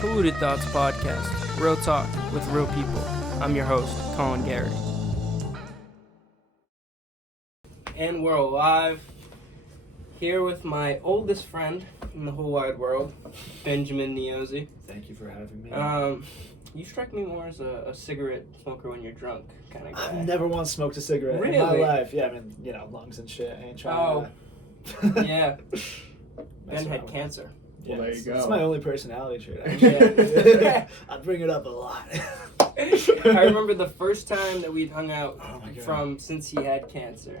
Polluted Thoughts Podcast, real talk with real people. I'm your host, Colin Garrity. And we're alive, here with my oldest friend in the whole wide world, Ben Niose. Thank you for having me. You strike me more as a cigarette smoker when you're drunk kind of guy. I've never once smoked a cigarette in my life. Yeah, I mean, lungs and shit. I ain't trying to... Yeah. Ben had cancer. Yeah, well, there you go. It's my only personality trait. Yeah. I bring it up a lot. I remember the first time that we'd hung out since he had cancer.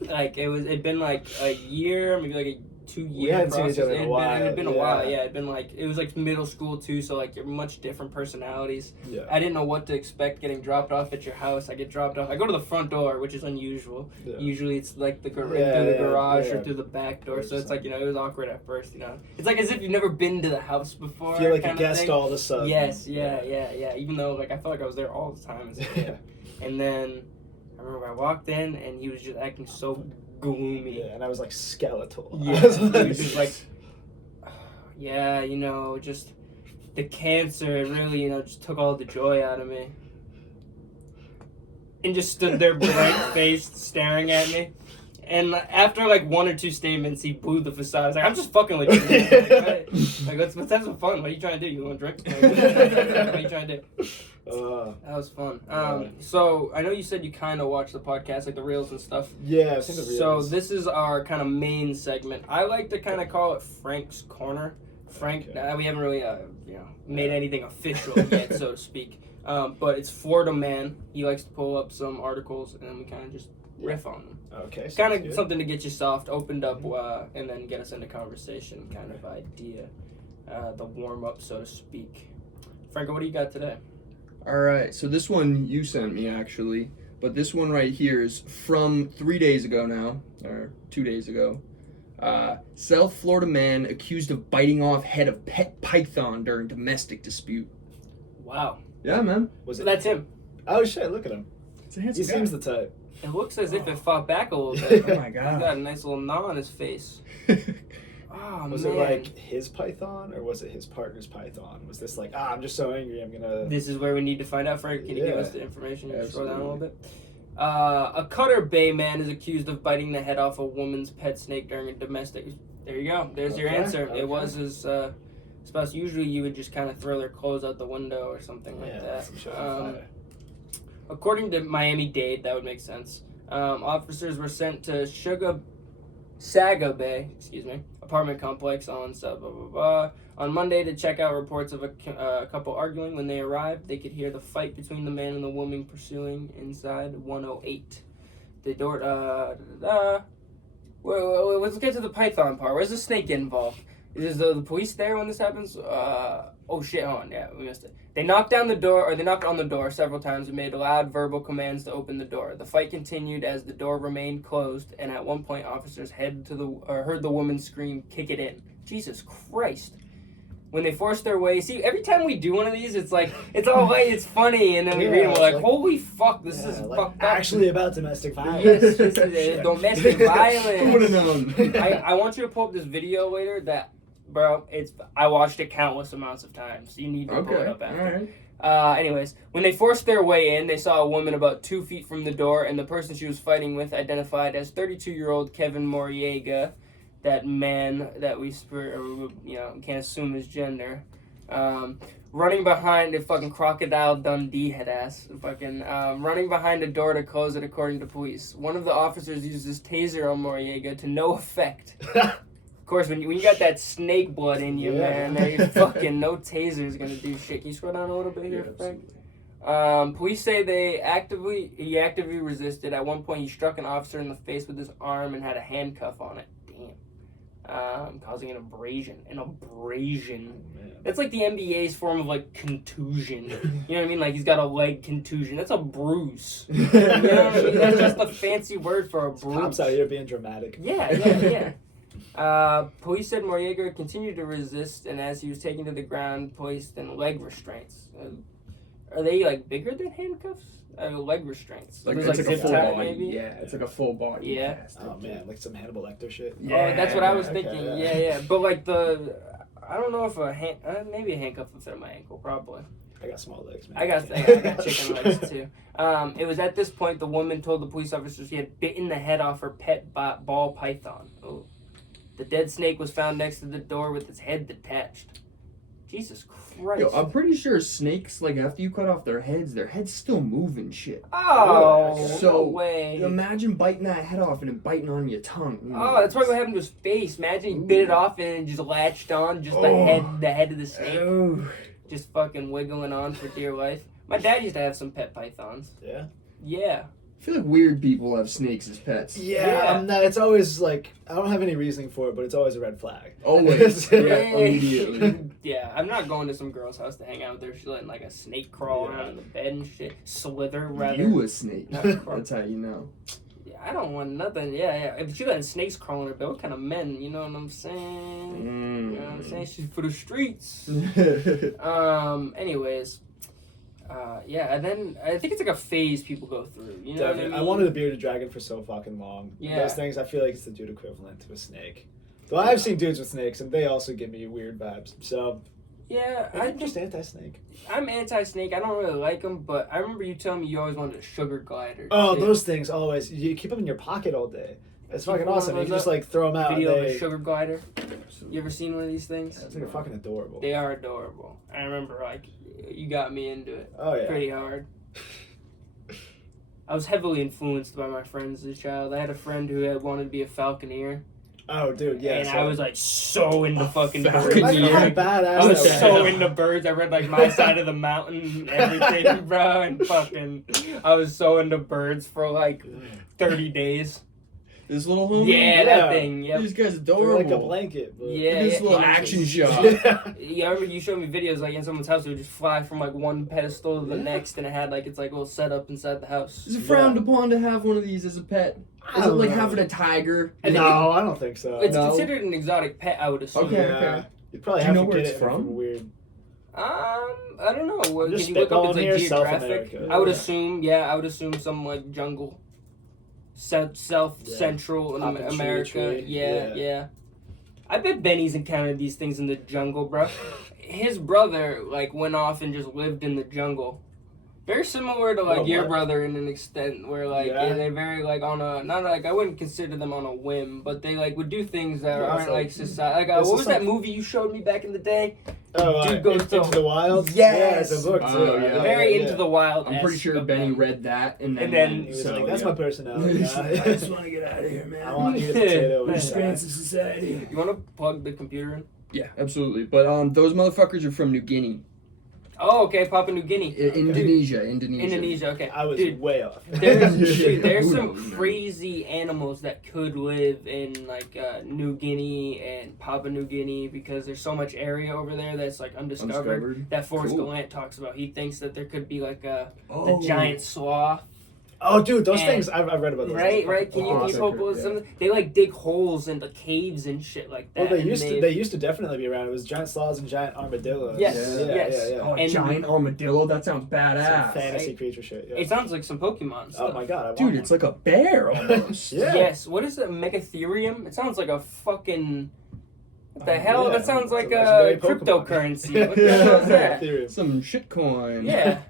Like it'd been like a year, maybe like a 2 year. We hadn't process. seen each other in a while. It had been a while. Yeah, it'd been like it was like middle school too. So like you're much different personalities. Yeah. I didn't know what to expect getting dropped off at your house. I get dropped off. I go to the front door, which is unusual. Yeah. Usually it's like through the garage or through the back door. So it's like it was awkward at first. It's like as if you've never been to the house before. Feel like a guest all of a sudden. Yes. Yeah. Even though like I felt like I was there all the time. And then I remember I walked in and he was just acting so gloomy. Yeah, and I was like skeletal. Yeah, he was just like, just the cancer really, just took all the joy out of me. And just stood there blank-faced staring at me. And after like one or two statements, he blew the facade. I was like, I'm just fucking with you. Like, let's have some fun. What are you trying to do? You want to drink? What are you trying to do? That was fun. So I know you said you kind of watch the podcast, like the reels and stuff. Yeah, I've seen the reels. So this is our kind of main segment. I like to kind of call it Frank's Corner. Frank, we haven't really, made anything official yet, so to speak. But it's Florida man. He likes to pull up some articles, and then we kind of just riff on them. Okay. Kind of something to get you soft, opened up, and then get us into conversation kind of idea. The warm up, so to speak. Franco, what do you got today? All right, so this one you sent me actually, but this one right here is from 3 days ago now, or 2 days ago. South Florida man accused of biting off head of pet python during domestic dispute. Wow. Yeah, man. That's him. Oh shit! Look at him. He seems the type. It looks as if it fought back a little bit. Oh my god. He's got a nice little gnaw on his face. Was it like his python or was it his partner's python? Was this like, I'm just so angry, I'm gonna... This is where we need to find out, Frank. Can you give us the information? Scroll down a little bit. A Cutter Bay man is accused of biting the head off a woman's pet snake during a domestic... There you go. There's your answer. Okay. It was his spouse. Usually you would just kind of throw their clothes out the window or something like that. According to Miami-Dade, that would make sense. Officers were sent to Saga Bay, apartment complex on on Monday to check out reports of a couple arguing. When they arrived, they could hear the fight between the man and the woman pursuing inside 108. The door. Well, let's get to the python part. Where's the snake get involved? Is the police there when this happens? Oh shit! Hold on. Yeah, we missed it. They knocked on the door several times and made loud verbal commands to open the door. The fight continued as the door remained closed, and at one point, officers heard the woman scream, "Kick it in!" Jesus Christ! When they forced their way, see, every time we do one of these, it's like it's all light, it's funny, and then we read it, we're like, "Holy fuck, this is fucked up." Actually, about domestic violence. Yes, this is domestic violence. I I want you to pull up this video later that. Bro, I watched it countless amounts of times. You need to pull it up after. All right. Anyways, when they forced their way in, they saw a woman about 2 feet from the door, and the person she was fighting with identified as 32-year-old Kevin Moriega, that man that we can't assume his gender. Running behind a fucking Crocodile Dundee head ass. Running behind a door to close it, according to police. One of the officers used his taser on Moriega to no effect. Of course, when you got that snake blood in you, man, you fucking no taser is gonna do shit. Can you scroll down a little bit here, Frank? Police say he actively resisted. At one point, he struck an officer in the face with his arm and had a handcuff on it. Damn. Causing an abrasion. That's like the NBA's form of like contusion. You know what I mean? Like he's got a leg contusion. That's a bruise. You know what I mean? That's just a fancy word for a bruise. Cops out here being dramatic. Yeah. Police said Moriega continued to resist, and as he was taken to the ground, placed in leg restraints. Are they like bigger than handcuffs? Leg restraints. Like, it's like a full body. Maybe? Yeah, it's like a full body. Yeah. Oh man, like some Hannibal Lecter shit. Yeah, that's what I was thinking. Okay, yeah. But like I don't know if maybe a handcuff would fit on my ankle, probably. I got small legs, man. I got chicken legs too. It was at this point the woman told the police officer she had bitten the head off her pet ball python. Oh. The dead snake was found next to the door with its head detached. Jesus Christ. Yo, I'm pretty sure snakes, like, after you cut off their heads still moving shit. Oh, so no way. Imagine biting that head off and it biting on your tongue. Oh, that's probably what happened to his face. Imagine he bit it off and it just latched on, just the head of the snake. Oh. Just fucking wiggling on for dear life. My dad used to have some pet pythons. Yeah? Yeah. I feel like weird people have snakes as pets. Yeah. It's always like, I don't have any reasoning for it, but it's always a red flag. Always. Immediately. Yeah, I'm not going to some girl's house to hang out with her. She's letting like a snake crawl around in the bed and shit. Slither, rather. You a snake. That's how you know. Yeah, I don't want nothing. Yeah. If she letting snakes crawl in her bed, what kind of men? You know what I'm saying? You know what I'm saying? She's for the streets. Anyways. Yeah, and then I think it's like a phase people go through. You know what I mean? I wanted a bearded dragon for so fucking long. Yeah. Those things, I feel like it's the dude equivalent to a snake. Though I've seen dudes with snakes, and they also give me weird vibes. So, yeah, I'm just anti-snake. I'm anti-snake. I don't really like them, but I remember you telling me you always wanted a sugar glider. Oh, too. those things always. You keep them in your pocket all day. It's fucking awesome. You can just like throw them out. Video of a sugar glider. You ever seen one of these things? Yeah, it's like fucking adorable. They are adorable. I remember like you got me into it. Oh yeah. Pretty hard. I was heavily influenced by my friends as a child. I had a friend who had wanted to be a falconer. Oh, dude, yeah. And I was like so into fucking birds. falconer. How badass I was that so was. into birds. I read like My Side of the Mountain and everything, bro. And fucking, I was so into birds for like 30 days. This little homie? Yeah, that thing. Yep. This guy's They're adorable. like a blanket. But Yeah, This little yeah. action shot. Yeah, I remember you showed me videos like in someone's house. It would just fly from like one pedestal to the next, and it had like it's like a little setup inside the house. Is it frowned upon to have one of these as a pet? Is it like having a tiger? No, I don't think so. It's No. considered an exotic pet, I would assume. Okay, okay. You probably Do have you know to where get it's it from? Weird. I don't know. Well, Just can you look up? It's spitballing like here, South geographic. America. I would Yeah. assume. Yeah, I would assume some like jungle, South Central Hop and America. tree. Yeah. I bet Benny's encountered these things in the jungle, bro. His brother like went off and just lived in the jungle. Very similar to like Oh, your what? brother in an extent, where like Yeah. they're very like on a not like I wouldn't consider them on a whim, but they like would do things that Yeah, aren't it's like like- society. Like this what is was that like- movie you showed me back in the day? Oh, Dude goes into the wild. Yes! Yeah, it's a book too. Oh, yeah. Very into the wild. I'm pretty sure Benny read that and then And He was so, like, "That's yeah. my personality." He's like, I guy. just want to get out of here, man. I want to eat a potato. Yeah. Expansive society. You want to plug the computer in? Yeah, absolutely. But those motherfuckers are from New Guinea, Oh, okay, Papua New Guinea. Indonesia. Indonesia, okay. I was Dude, way off. there's Who some knows, man? crazy animals that could live in like New Guinea and Papua New Guinea because there's so much area over there that's like undiscovered. That Forrest Cool. Gallant talks about. He thinks that there could be like the Oh. giant sloth. Oh, dude, those And- things I've read about those. Right. Can you Awesome. pull up something? They like dig holes into caves and shit like that. Well, and they used to definitely be around. It was giant sloths and giant armadillos. Yes, Yeah. yes. Oh, a And- giant armadillo? That sounds Some badass. fantasy creature shit. Yeah. It sounds like some Pokemon stuff. Oh my god, I want Dude, one. it's like a bear almost. Yeah. Yes. What is it? Megatherium? It sounds like a fucking. What the hell? yeah. That sounds It's a like legendary a Pokemon. cryptocurrency. What the hell is that? Theory. Some shitcoin. Yeah.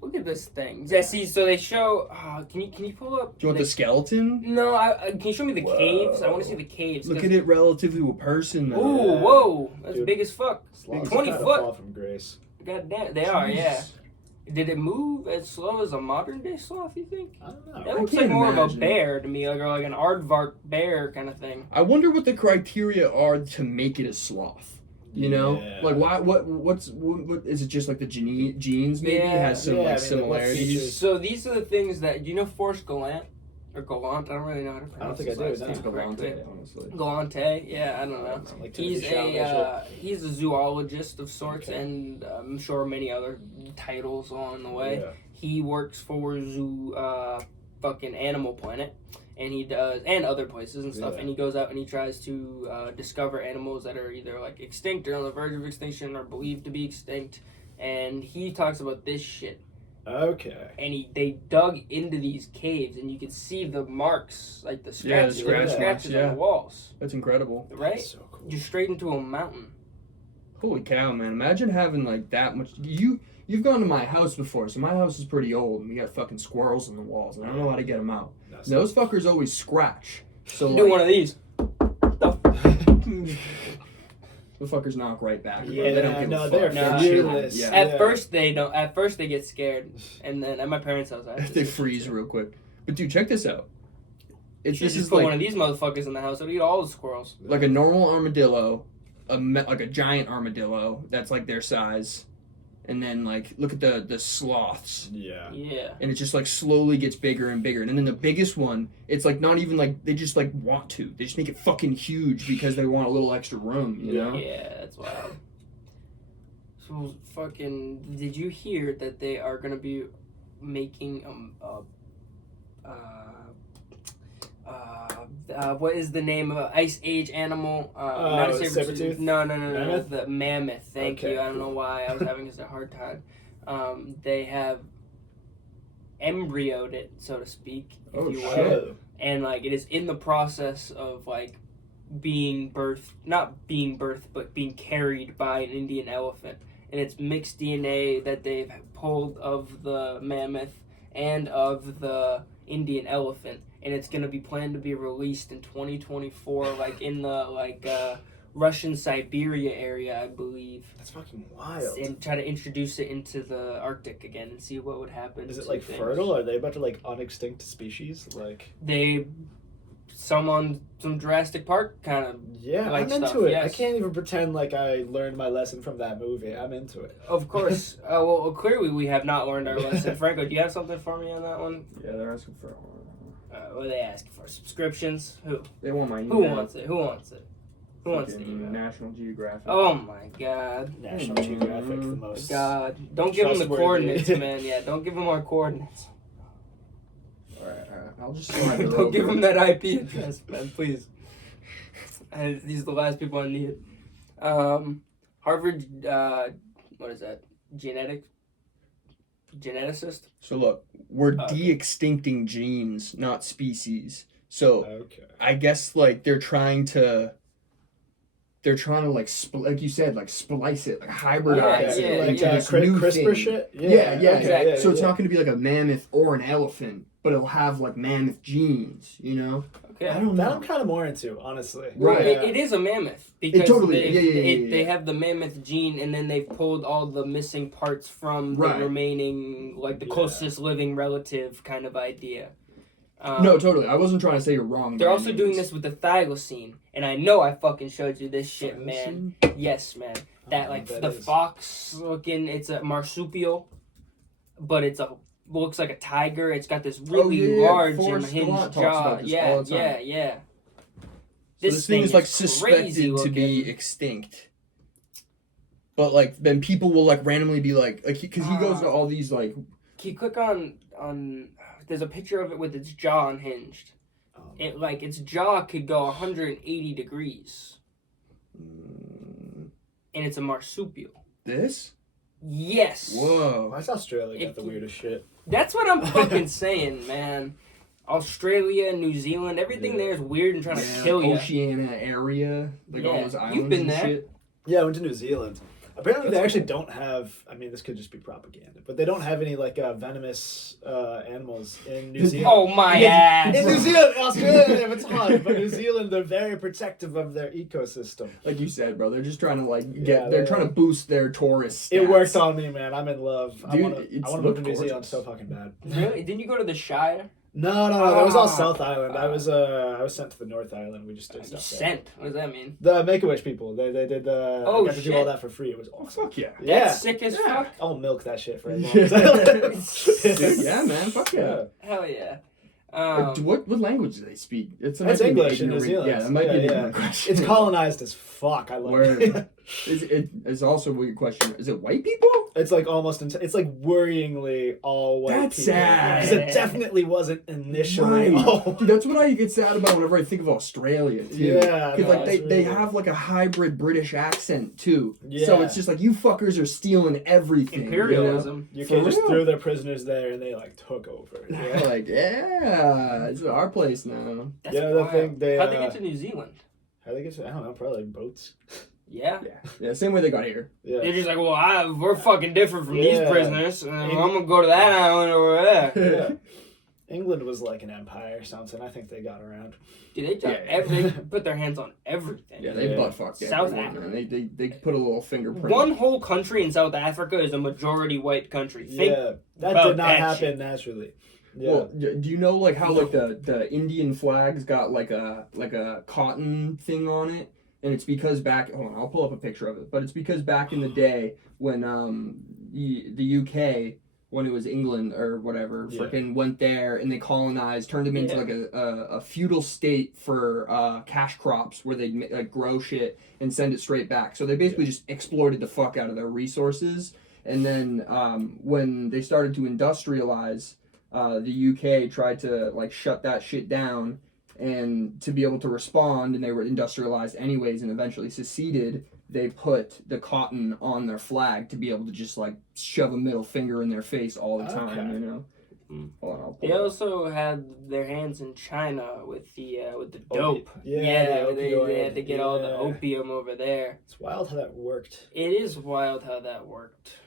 Look at this thing. Yeah. See, so they show. Can you pull up? Do you want the skeleton? No. Can you show me the Whoa. caves? I want to see the caves. Look 'cause- at it relative to a person. though. Ooh, whoa! That's Dude. big as fuck. Sloths 20 kinda foot. fall from grace. God damn, they are. Yeah. Jeez. Did it move as slow as a modern day sloth? You think? I don't That know. looks can't like more of imagine. a bear to me, or like an aardvark bear kind of thing. I wonder what the criteria are to make it a sloth. You know, Yeah. like why? What is it? Just like the genes? Maybe Yeah. it has some Yeah, I like mean, similarities. features? So these are the things that you know. Forrest Gallant or Gallant? I don't really know how to I don't pronounce think I his do. last No. name It's Galante, correctly. honestly. Galante, yeah, I don't know. Like He's Timothy Chalamet shit. he's a zoologist of sorts, Okay. and I'm sure many other titles along the way. Yeah. He works for fucking Animal Planet, and he does, and other places and stuff. Yeah. And he goes out and he tries to discover animals that are either like extinct or on the verge of extinction or believed to be extinct. And he talks about this shit. Okay. And they dug into these caves, and you could see the marks, like the Yeah, the scratches, scratch scratches marks, yeah. on the walls, That's incredible. right? That's so cool. Just straight into a mountain. Holy cow, man! Imagine having like that much. You've gone to my house before, so my house is pretty old, and we got fucking squirrels in the walls, and I don't know how to get them out. Those fuckers always scratch. So do one of these. The fuckers knock right back. Yeah, they don't give a fuck. they're fearless. Yeah. At first they don't. At first they get scared, and then at my parents' house, They freeze real quick. But dude, check this out. This is put one of these motherfuckers in the house. It'll eat all the squirrels. Like a normal armadillo, like a giant armadillo that's like their size, and then like look at the sloths. Yeah. And it just like slowly gets bigger and bigger, and then the biggest one, it's like not even like they just like want to. They just make it fucking huge because they want a little extra room. You know? Yeah, that's wild. So fucking, did you hear that they are gonna be making what is the name of an Ice Age animal? Not a saber-tooth. No. Mammoth? The mammoth. Thank you. I don't know why I was having a hard time. They have embryoed it, so to speak, if you will. And like it is in the process of like not being birthed, but being carried by an Indian elephant. And it's mixed DNA that they've pulled of the mammoth and of the Indian elephant. And it's going to be planned to be released in 2024, like in the Russian Siberia area, I believe. That's fucking wild. And try to introduce it into the Arctic again and see what would happen. Is it like fertile? Are they about to like unextinct species? Like some on some Jurassic Park kind of I'm into it. Yes. I can't even pretend like I learned my lesson from that movie. I'm into it. Of course. Well, clearly we have not learned our lesson. Franco, do you have something for me on that one? Yeah, they're asking for. What are they asking for? Subscriptions? Who? They want my email. Who wants it? Who wants the email? National Geographic. Oh my god. National Geographic, the most. God. Don't give them the coordinates, man. Yeah, don't give them our coordinates. Alright. I'll just slide it Don't give them that IP address, man, please. These are the last people I need. Harvard, what is that? Geneticist? So look, we're de-extincting genes, not species. So I guess like they're trying to like like you said, like splice it, like hybridize it, like this new CRISPR thing. shit. Yeah, exactly. So it's not going to be like a mammoth or an elephant, but it'll have like mammoth genes, you know? Okay. I don't know. That I'm kind of more into, honestly. Right. It is a mammoth because totally, they have the mammoth gene, and then they've pulled all the missing parts from the remaining, like the closest living relative kind of idea. No, totally. I wasn't trying to say you're wrong. They're also doing this with the thylacine, and I know I fucking showed you this shit, man. Yes, man. That like the fox looking, it's a marsupial, but looks like a tiger. It's got this really large and hinged jaw. Yeah. So this thing is like suspected to be extinct. But like then people will like randomly be like because he goes to all these like. Can you click on? There's a picture of it with its jaw unhinged. It like its jaw could go 180 degrees. And it's a marsupial. This? Yes. Whoa. Why's Australia got the weirdest shit? That's what I'm fucking saying, man. Australia, New Zealand, everything there is weird and trying to kill you. Oceania area, like all those islands. You've been and there. Shit. Yeah, I went to New Zealand. Apparently, they actually don't have. I mean, this could just be propaganda, but they don't have any like venomous animals in New Zealand. Oh my ass! In New Zealand, Australia, they have a ton, but New Zealand, they're very protective of their ecosystem. Like you said, bro, they're just trying to like they're trying to boost their tourist stats. It worked on me, man. I'm in love. Dude, I want to move to New Zealand so fucking bad. Really? Didn't you go to the Shire? No. That was all South Island. I was sent to the North Island. We just did stuff. Sent? What does that mean? The Make-A-Wish people. They did. I got to do all that for free. It was awesome. Fuck yeah. That's sick as fuck. I'll milk that shit for as long as I live. Dude, yeah, man. Fuck yeah. Hell yeah. What language do they speak? It's English in New Zealand. Yeah, that might be a different question. It's colonized as fuck. I love it. It's also a weird question. Is it white people? It's like almost. It's like worryingly all white that's people. Sad. Because it definitely wasn't initially. Right. Dude, that's what I get sad about whenever I think of Australia too. Yeah, because they have like a hybrid British accent too. Yeah. So it's just like you fuckers are stealing everything. Imperialism. You just threw their prisoners there and they like took over. Yeah. Like it's our place now. That's wild. How'd they get to New Zealand? How they get to? I don't know. Probably boats. Yeah. Yeah, same way they got here. Yeah. They're just like, well, we're fucking different from these Yeah. prisoners. I'm gonna go to that island over there. Yeah. England was like an empire or something. I think they got around. Dude, they put their hands on everything. Yeah, they butt fucked South everyone, man. They put a little fingerprint. One whole country in South Africa is a majority white country. Yeah, that did not happen naturally. Yeah. Well, do you know like how like the Indian flags got like a cotton thing on it, and it's because hold on, I'll pull up a picture of it. But it's because back in the day when the UK, when it was England or whatever, freaking went there and they colonized, turned them into like a feudal state for cash crops where they'd like grow shit and send it straight back. So they basically just exploited the fuck out of their resources. And then when they started to industrialize, the UK tried to like shut that shit down, and to be able to respond, and they were industrialized anyways and eventually seceded, they put the cotton on their flag to be able to just like shove a middle finger in their face all the time, you know. Hold on, they also had their hands in China with the dope. The they had to get all the opium over there. It's wild how that worked. It is wild how that worked.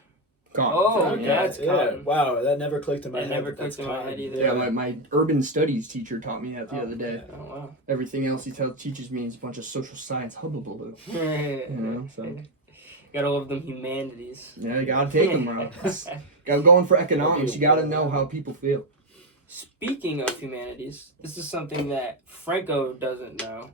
Cotton. Oh, that's cotton. Wow, that never clicked in my head. Never clicked in my head either. Yeah, my urban studies teacher taught me that the other day. Oh, wow. Everything else he teaches me is a bunch of social science hubbubaloo. You know, so. Gotta love them humanities. Yeah, you gotta take them, bro. Going for economics, you gotta know how people feel. Speaking of humanities, this is something that Franco doesn't know.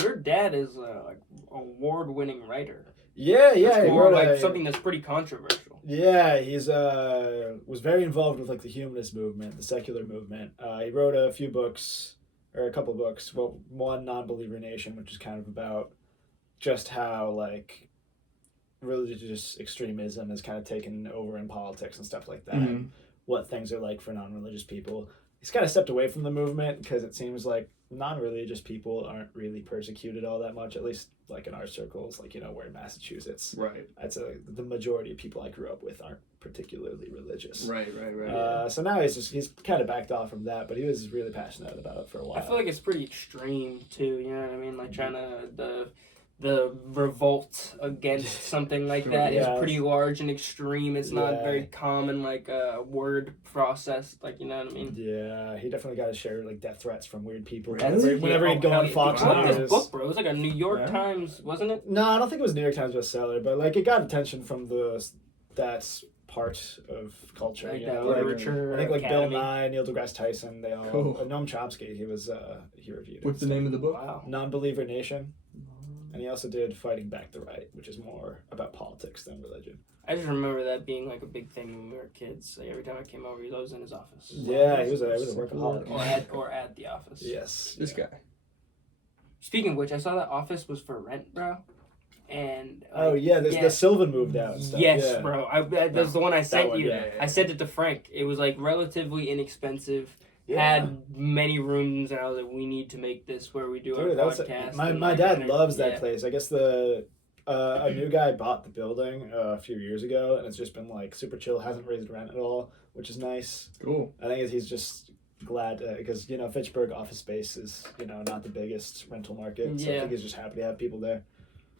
Your dad is like award-winning writer. Yeah, He wrote something that's pretty controversial. Yeah, he's was very involved with like the humanist movement, the secular movement. He wrote a few books, or a couple of books. Well, one, Non-Believer Nation, which is kind of about just how like religious extremism has kind of taken over in politics and stuff like that. And what things are like for non-religious people. He's kind of stepped away from the movement because it seems like non-religious people aren't really persecuted all that much, at least like in our circles, like, you know, we're in Massachusetts. Right. That's the majority of people I grew up with aren't particularly religious. Right. So now he's kind of backed off from that, but he was really passionate about it for a while. I feel like it's pretty extreme too, you know what I mean? Like trying to the revolt against something like that is pretty large and extreme. It's not very common, like a word process, like, you know what I mean? Yeah, he definitely got to share like death threats from weird people. Really? Whenever he'd go on Fox News. News. This book, bro, it was like a New York Times, wasn't it? No, I don't think it was New York Times bestseller, but like it got attention from that part of culture. Like you that know, literature. I think like Academy. Bill Nye, Neil deGrasse Tyson, they all. Cool. Noam Chomsky, he reviewed it. What's the name of the book? Wow. Non-Believer Nation. And he also did Fighting Back the Right, which is more about politics than religion. I just remember that being like a big thing when we were kids. Like every time I came over, he was in his office. Yeah, he was a workaholic. Or at the office. Yes. This guy. Speaking of which, I saw that office was for rent, bro. And the Sylvan moved out and stuff. Yes, bro. That's the one I sent one, you. yeah. I sent it to Frank. It was like relatively inexpensive. Yeah. Had many rooms, and I was like, we need to make this where we do our podcast. My dad loves that place. I guess a new guy bought the building a few years ago, and it's just been like super chill. Hasn't raised rent at all, which is nice. Cool. I think he's just glad because you know Fitchburg office space is not the biggest rental market, so I think he's just happy to have people there.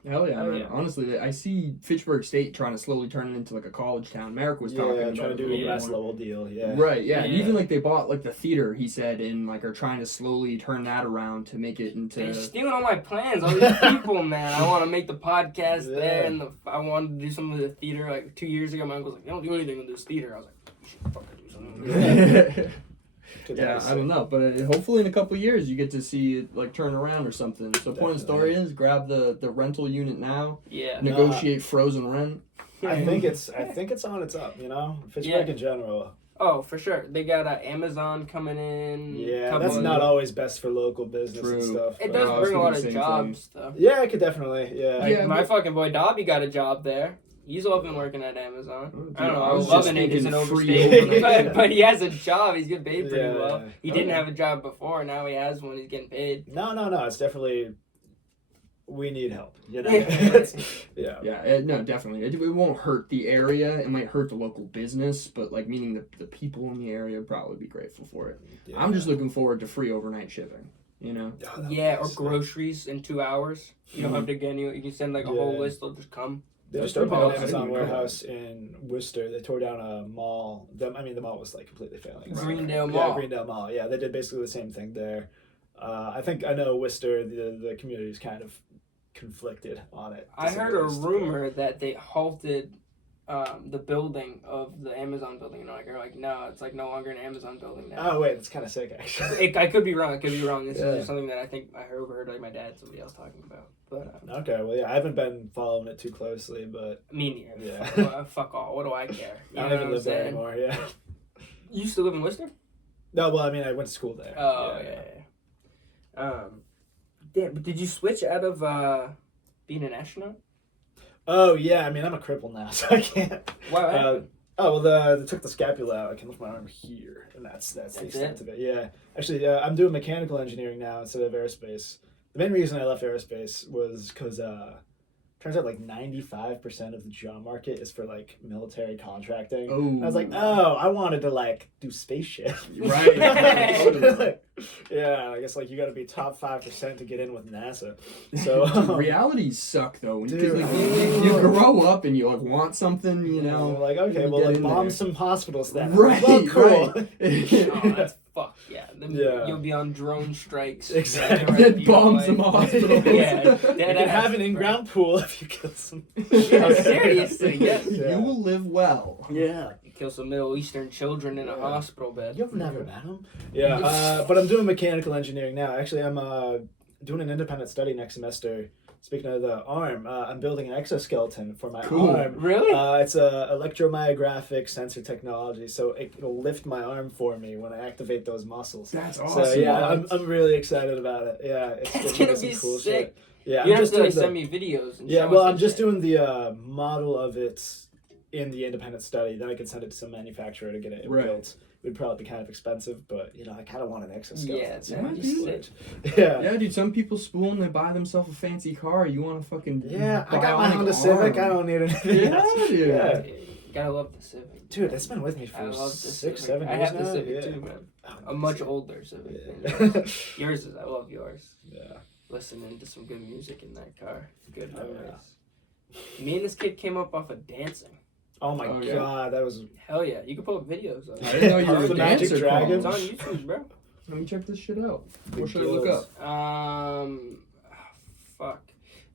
Hell yeah, man. Yeah. Honestly, I see Fitchburg State trying to slowly turn it into like a college town. Merrick was talking about trying to do a grass level deal. Yeah, right. Yeah, and even like they bought like the theater. He said, and like are trying to slowly turn that around to make it into. They're stealing all my plans. All these people, man. I want to make the podcast there, and I wanted to do some of the theater. Like 2 years ago, my uncle was like, "They don't do anything with this theater." I was like, "You should fucking do something." Yeah, I don't know, but hopefully in a couple of years you get to see it like turn around or something. So point of the story is grab the rental unit now. Yeah. Negotiate frozen rent. I think it's on its up. You know, Fitchburg in general. Oh, for sure. They got Amazon coming in. Yeah, that's not always best for local business and stuff. It does bring a lot of jobs, though. Yeah, it could definitely. Yeah. My fucking boy Dobby got a job there. He's often working at Amazon. I don't know. I was loving it. It's an overstatement. But he has a job. He's getting paid pretty well. He didn't have a job before. Now he has one. He's getting paid. No. It's definitely... We need help. You know? No, definitely. It won't hurt the area. It might hurt the local business, but like meaning the people in the area would probably be grateful for it. Yeah. I'm just looking forward to free overnight shipping. You know. Oh, that Yeah, or was- groceries in 2 hours. You don't have to get any. You can send like a whole list. They'll just come. They just That's opened an awesome. Amazon warehouse in Worcester. They tore down a mall. The mall was like completely failing. Greendale Mall. Yeah, Greendale Mall. Yeah, they did basically the same thing there. I know Worcester, the community is kind of conflicted on it. I heard a rumor that they halted the building of the Amazon building. And they're like, no, it's like no longer an Amazon building now. Oh wait, that's kind of sick actually. I could be wrong. This Yeah. is just something that I think I overheard like my dad and somebody else talking about. But Okay, well yeah, I haven't been following it too closely, but me neither. Yeah. Fuck all. What do I care? You I don't know even what live I'm there saying? anymore. Yeah. You used to live in Worcester? No, well I mean I went to school there. Oh yeah. Damn. But did you switch out of being an astronaut? Oh yeah, I mean I'm a cripple now, so I can't. Wow. Oh well, they took the scapula out. I can lift my arm here, and that's the extent of it. Yeah, actually, I'm doing mechanical engineering now instead of aerospace. The main reason I left aerospace was because turns out like 95% of the job market is for like military contracting. Oh. I was like, oh, I wanted to like do spaceship. Right. Yeah, I guess like you got to be top 5% to get in with NASA. So Dude, realities suck though. Because Dude. like you grow up and you like want something, you know. like okay, you well get like in bomb there. some hospitals then. Right, Well, cool. right. Oh, that's fuck yeah. Yeah. You'll be on drone strikes. Exactly. Get bombed some hospitals. Yeah. You can have an in-ground pool if you kill some. Yeah, seriously, yes. Yeah. You will live well. Yeah. You kill some Middle Eastern children in a hospital bed. You've never met him. Yeah, but I'm doing mechanical engineering now. Actually, I'm doing an independent study next semester. Speaking of the arm, I'm building an exoskeleton for my Cool. arm. Really? It's a electromyographic sensor technology, so it'll lift my arm for me when I activate those muscles. That's So awesome. yeah, I'm really excited about it. Yeah, it's That's gonna gonna be be some cool sick. shit. Yeah, You I'm have just to like doing send me videos. And yeah, show well, us I'm that just shit. doing the model of it in the independent study. Then I can send it to some manufacturer to get it Right. built. It would probably be kind of expensive, but I kind of want an exoskeleton. Yeah, so that'd I'm be just sick. like- yeah. Yeah, dude, some people spool and they buy themselves a fancy car. You want to fucking Yeah, I got my bionic Honda arm. Civic. I don't need anything Yeah, else. dude. Yeah. You gotta love the Civic. Dude, it's been with me I for love the 6, Civic. 7 I years have now. the Civic yeah. too, man. Oh, A much sick. older Civic than Yeah. yours. Yours is. I love yours. Yeah. Listening to some good music in that car. Good Oh, memories. yeah. Me and this kid came up off of dancing. Oh my Oh, yeah. god, that was. Hell yeah, you can pull up videos of I it. didn't know you were Puff a the Magic dancer, Dragon. It's Colin. on YouTube, bro. Let me check this shit out. Big What should I look gills. up? Fuck.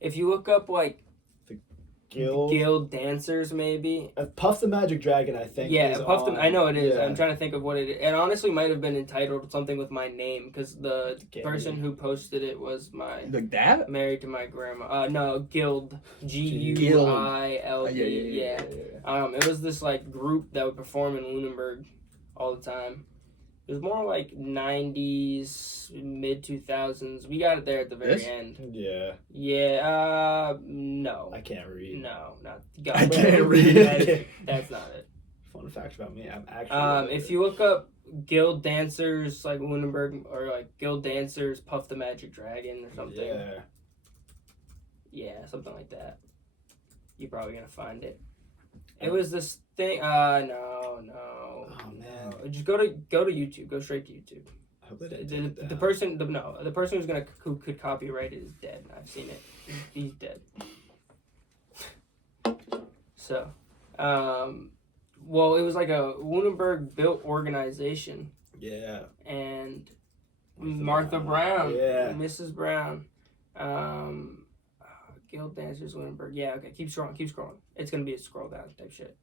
If you look up like Guild. guild dancers, maybe. Puff the Magic Dragon, I think. Yeah, is Puff the. on- I know it is. Yeah. I'm trying to think of what it is. It honestly might have been entitled something with my name because the Get person me. who posted it was my Like that? married to my grandma. No, Guild. Guild. Guild. Yeah. It was this like group that would perform in Lunenburg all the time. It was more like 90s, mid 2000s. We got it there at the very This? end. Yeah, Yeah. No. I can't read. No, not. I can't read. That's not it. Fun fact about me, I'm actually. If you look up guild dancers like Lunenburg or like guild dancers Puff the Magic Dragon or something, yeah, something like that, you're probably gonna find it. It was this thing. No. Oh man, No. Just go to YouTube. Go straight to YouTube. I hope they didn't take it The down. person, the person who could copyright it is dead. I've seen it. He's dead. So, well, it was like a Lunenburg built organization, Yeah. and Martha Brown, Yeah. Mrs. Brown, Guild Dancers Lunenburg. Yeah, okay. Keep scrolling. It's gonna be a scroll down type shit.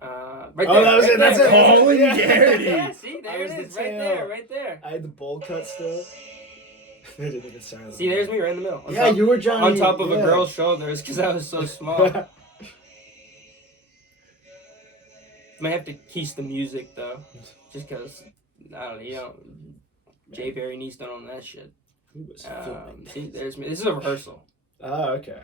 Right Oh, there. that was right it, that's there, it. right there. Holy Yeah, Garrity. yeah, see, I there was it the is. Right tail. there, right there. I had the bowl cut still. They didn't even sound. See, there's me right in the middle. Yeah, you were Johnny. on top of yeah. a girl's shoulders because I was so small. Might have to keys the music though, just because I don't know. Jay Barry needs to own that shit. Who was filming? See, there's me. This is a rehearsal. Oh, okay.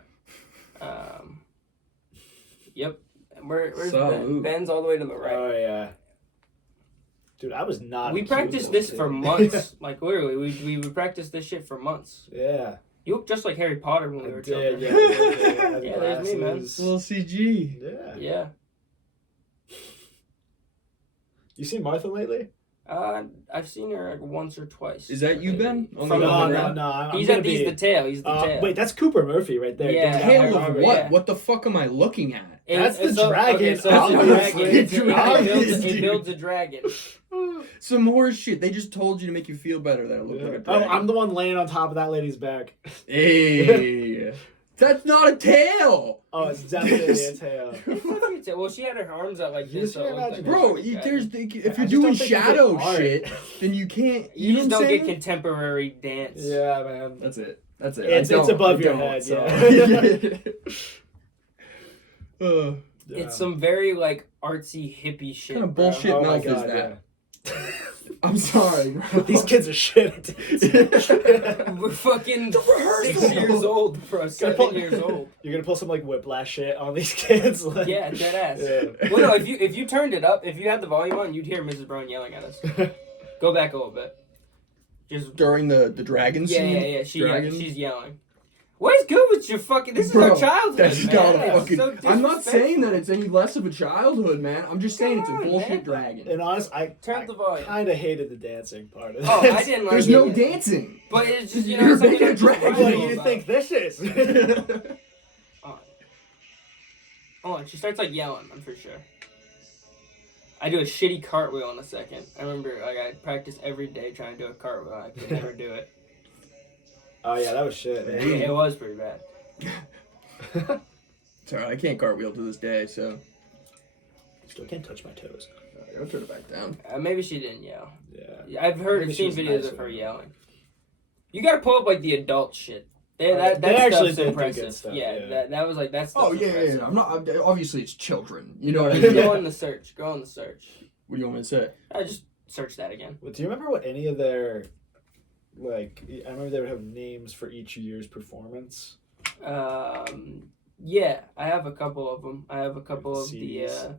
Yep. And where's Ben? Salute. Ben's all the way to the right. Oh yeah. Dude, I was not. We cute, practiced though, this too. for months. Like literally, we would practice this shit for months. Yeah. You look just like Harry Potter when we I were did. children. Yeah. I had Yeah, there's me, man. glasses. Little CG. Yeah. Yeah. You seen Martha lately? I've seen her like once or twice. Is that you, Ben? No. I'm He's gonna at he's the tail. He's the tail. Wait, that's Cooper Murphy right there. Yeah. Tail of what? Yeah. What the fuck am I looking at? That's the It's dragon. Okay, so it's a Obviously. dragon. It's It builds a dragon. Some horse shit. They just told you to make you feel better that it looked like a dragon. I'm the one laying on top of that lady's back. Hey, that's not a tail. Oh, it's definitely a tail. Well, she had her arms out like this. So Bro, if you're doing shadow shit, then you can't. You just know what don't I'm get saying? contemporary dance. Yeah, man. That's it. That's it. It's above your head. Yeah. It's some very like artsy hippie shit. What kind of bullshit Oh my mouth is God, that? I'm sorry, bro. These kids are shit. We're fucking 6 years old, bro. 7 years old. You're gonna pull some like whiplash shit on these kids. Like, Yeah, dead ass. Yeah. Well, no, if you turned it up, if you had the volume on, you'd hear Mrs. Brown yelling at us. Go back a little bit. Just During the dragon scene? yeah. Dragons? She's yelling. What is good with your fucking? This Bro, is our childhood, that's man. gotta That's fucking. so I'm not saying that disrespectful. it's any less of a childhood, man. I'm just saying it's a Come on, bullshit man. dragon. And honest, I Turn the volume. kind of hated the dancing part of it. Oh, I didn't like There's it. no dancing. But it's just You're something making a I'm dragon. What do surprised you about. think this is? Hold on, she starts like yelling. I'm for sure. I do a shitty cartwheel in a second. I remember like I practiced every day trying to do a cartwheel. I could never do it. Oh yeah, that was shit, man. It was pretty bad. Sorry, I can't cartwheel to this day, so. Still can't touch my toes. I'll turn it back down. Maybe she didn't yell. Yeah. I've Maybe she seen was videos nicer. of her yelling. You gotta pull up like the adult shit. They That actually stuff's did do impressive. good stuff, yeah, yeah. that was like that's. Oh, yeah. I'm not. Obviously, it's children. You know what I Go mean? on the search. Go on the search. What do you want me to say? I just search that again. Well, do you remember what any of their, like, I remember they would have names for each year's performance. Yeah, I have a couple of them. I have a couple of the. CDs.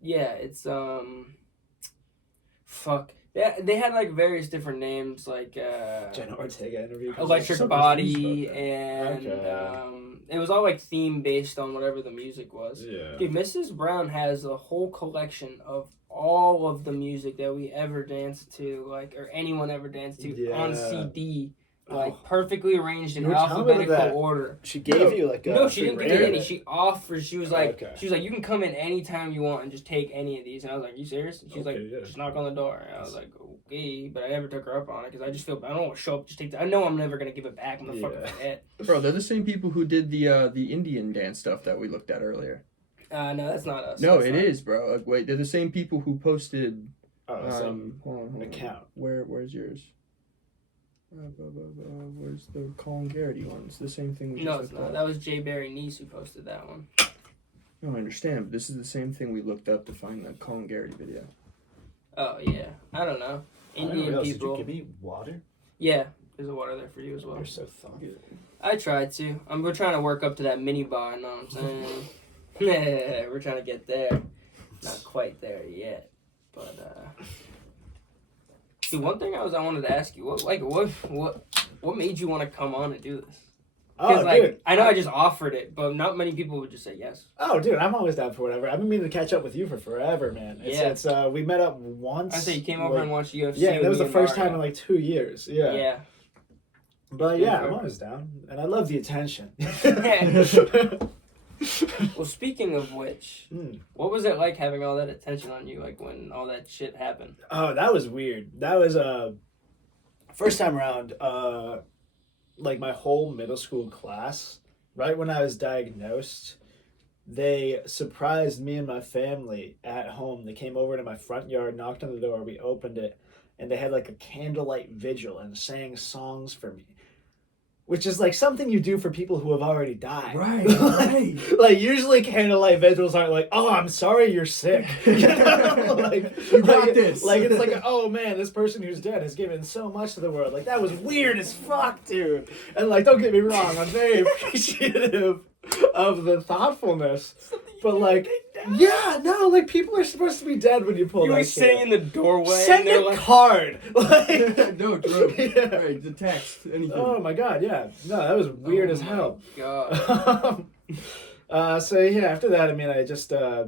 Yeah, it's fuck. They had like various different names, like Jenna Ortega interview. Electric Some Body, reviews about that. and Okay. it was all like theme based on whatever the music was. Yeah. Dude, Mrs. Brown has a whole collection of all of the music that we ever danced to, like, or anyone ever danced to on Yeah. CD, like Oh. perfectly arranged in You were telling me about alphabetical that. order. She gave you like a No, she didn't free give me rein. any. She offered. She was like, Okay. you can come in anytime you want and just take any of these. And I was like, you serious? And she's Okay, like, yeah. just knock on the door. And I was like, okay, but I never took her up on it because I just feel I don't want to show up. Just take. I know I'm never gonna give it back. I'm gonna fucking Yeah. forget. Bro, they're the same people who did the Indian dance stuff that we looked at earlier. No, that's not us. No, That's it not- is, bro. Like, wait, they're the same people who posted. Some hold on. account. Where's yours? Where's the Colin Garrity one? It's the same thing we just No, it's looked not. up. That was Jay Barry Niece who posted that one. No, I understand, but this is the same thing we looked up to find the Colin Garrity video. Oh yeah, I don't know. Indian people. Did you give me water? Yeah, there's a water there for you as well. You're so thoughtful. I tried to. We're trying to work up to that mini bar. Know what I'm saying? Yeah, we're trying to get there. Not quite there yet, but dude, one thing I wanted to ask you, what made you want to come on and do this? Oh, Like, dude. I know I just offered it, but not many people would just say yes. Oh, dude, I'm always down for whatever. I've been meaning to catch up with you for forever, man. Yeah. It's we met up once. I say you came over and watched UFC. Yeah, that was the with me and first time in Mario. like 2 years. Yeah. Yeah. But yeah, Good I'm for- always down, and I love the attention. Well, speaking of which, Mm. what was it like having all that attention on you, like when all that shit happened? Oh, that was weird. That was first time around. Like my whole middle school class, right when I was diagnosed, they surprised me and my family at home. They came over to my front yard, knocked on the door, we opened it, and they had like a candlelight vigil and sang songs for me. Which is like something you do for people who have already died. Right, like, like usually candlelight vigils aren't like, oh, I'm sorry you're sick. You know? Like, You got this. Like it's like, oh man, this person who's dead has given so much to the world. Like that was weird as fuck, dude. And like, don't get me wrong, I'm very appreciative of the thoughtfulness. But like, yeah, no, like people are supposed to be dead when you pull You that were shit. sitting in the doorway. Send and they're a like, card. Like, No, Drew. Yeah. Right, the text, anything. Oh my god, yeah. No, that was weird as hell. God. So yeah, after that, I mean, I just, I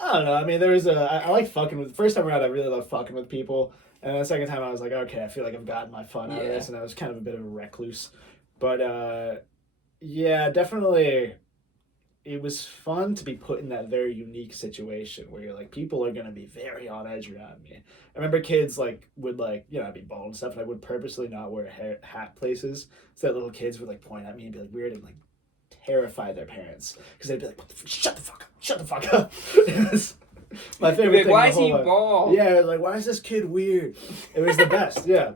I don't know. I mean, I like fucking with. First time around, I really love fucking with people. And the second time, I was like, okay, I feel like I've gotten my fun out of this. And I was kind of a bit of a recluse. But, yeah, definitely, it was fun to be put in that very unique situation where you're like, people are going to be very on edge around me. I remember kids, like, would, like, you know, I'd be bald and stuff, and I would purposely not wear hat places so that little kids would, like, point at me and be, like, weird and, like, terrify their parents. Because they'd be like, shut the fuck up, shut the fuck up. It was my favorite thing. Why is he bald? Yeah, like, why is this kid weird? It was the best, yeah.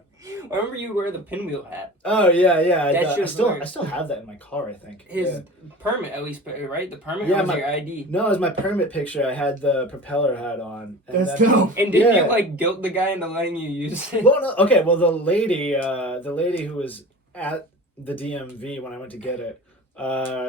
I remember you wear the pinwheel hat. Oh, yeah. I still have that in my car, I think. His permit, at least, right? The permit was your ID. No, it was my permit picture. I had the propeller hat on. That's dope. And did you, like, guilt the guy into letting you use it? Well, no, okay, well, the lady who was at the DMV when I went to get it,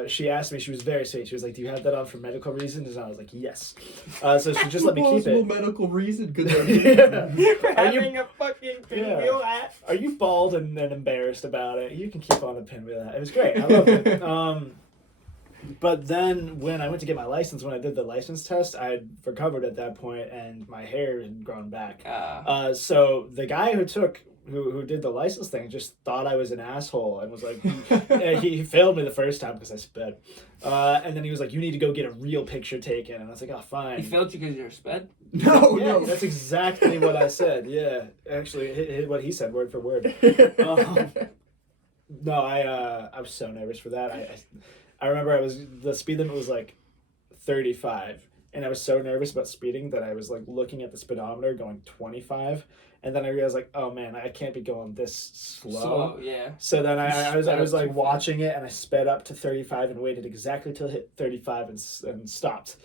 she asked me, she was very sweet. She was like, do you have that on for medical reasons? And I was like, yes. So she just let me keep it. Medical reason? Good For having a fucking pinwheel hat. Are you bald and embarrassed about it? You can keep on a pinwheel hat. It was great. I loved it. But then when I went to get my license, when I did the license test, I had recovered at that point and my hair had grown back. So the guy who did the license thing just thought I was an asshole and was like, he failed me the first time because I sped. And then he was like, you need to go get a real picture taken. And I was like, oh, fine. He failed you because you're a sped? No. That's exactly what I said. Yeah. Actually, what he said, word for word. No, I was so nervous for that. I remember the speed limit was like 35. And I was so nervous about speeding that I was like looking at the speedometer going 25. And then I realized, like, oh man, I can't be going this slow. Yeah. So then I was like watching it, and I sped up to 35 and waited exactly till it hit 35 and stopped.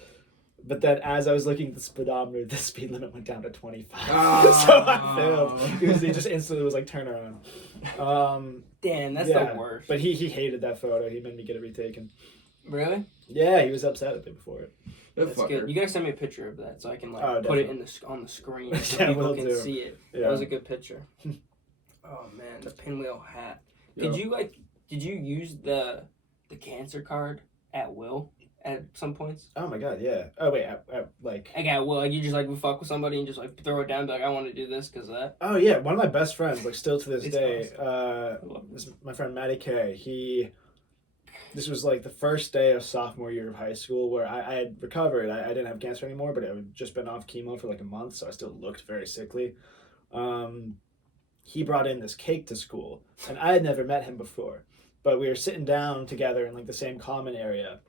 But then as I was looking at the speedometer, the speed limit went down to 25. So I failed because he just instantly was like, turn around. Damn, that's the worst. But he hated that photo. He made me get it retaken. Really? Yeah, he was upset at me before it. That's good. You gotta send me a picture of that so I can put it on the screen so people can see it. Yeah. That was a good picture. Oh man, the pinwheel hat. Did you use the cancer card at will at some points? Oh my god, yeah. Oh wait, like at will, like you just like would fuck with somebody and just like throw it down, and be like, I want to do this because of that. Oh yeah, one of my best friends, like still to this day, my friend Matty K. This was like the first day of sophomore year of high school where I had recovered. I didn't have cancer anymore, but I had just been off chemo for like a month, so I still looked very sickly. He brought in this cake to school, and I had never met him before, but we were sitting down together in like the same common area,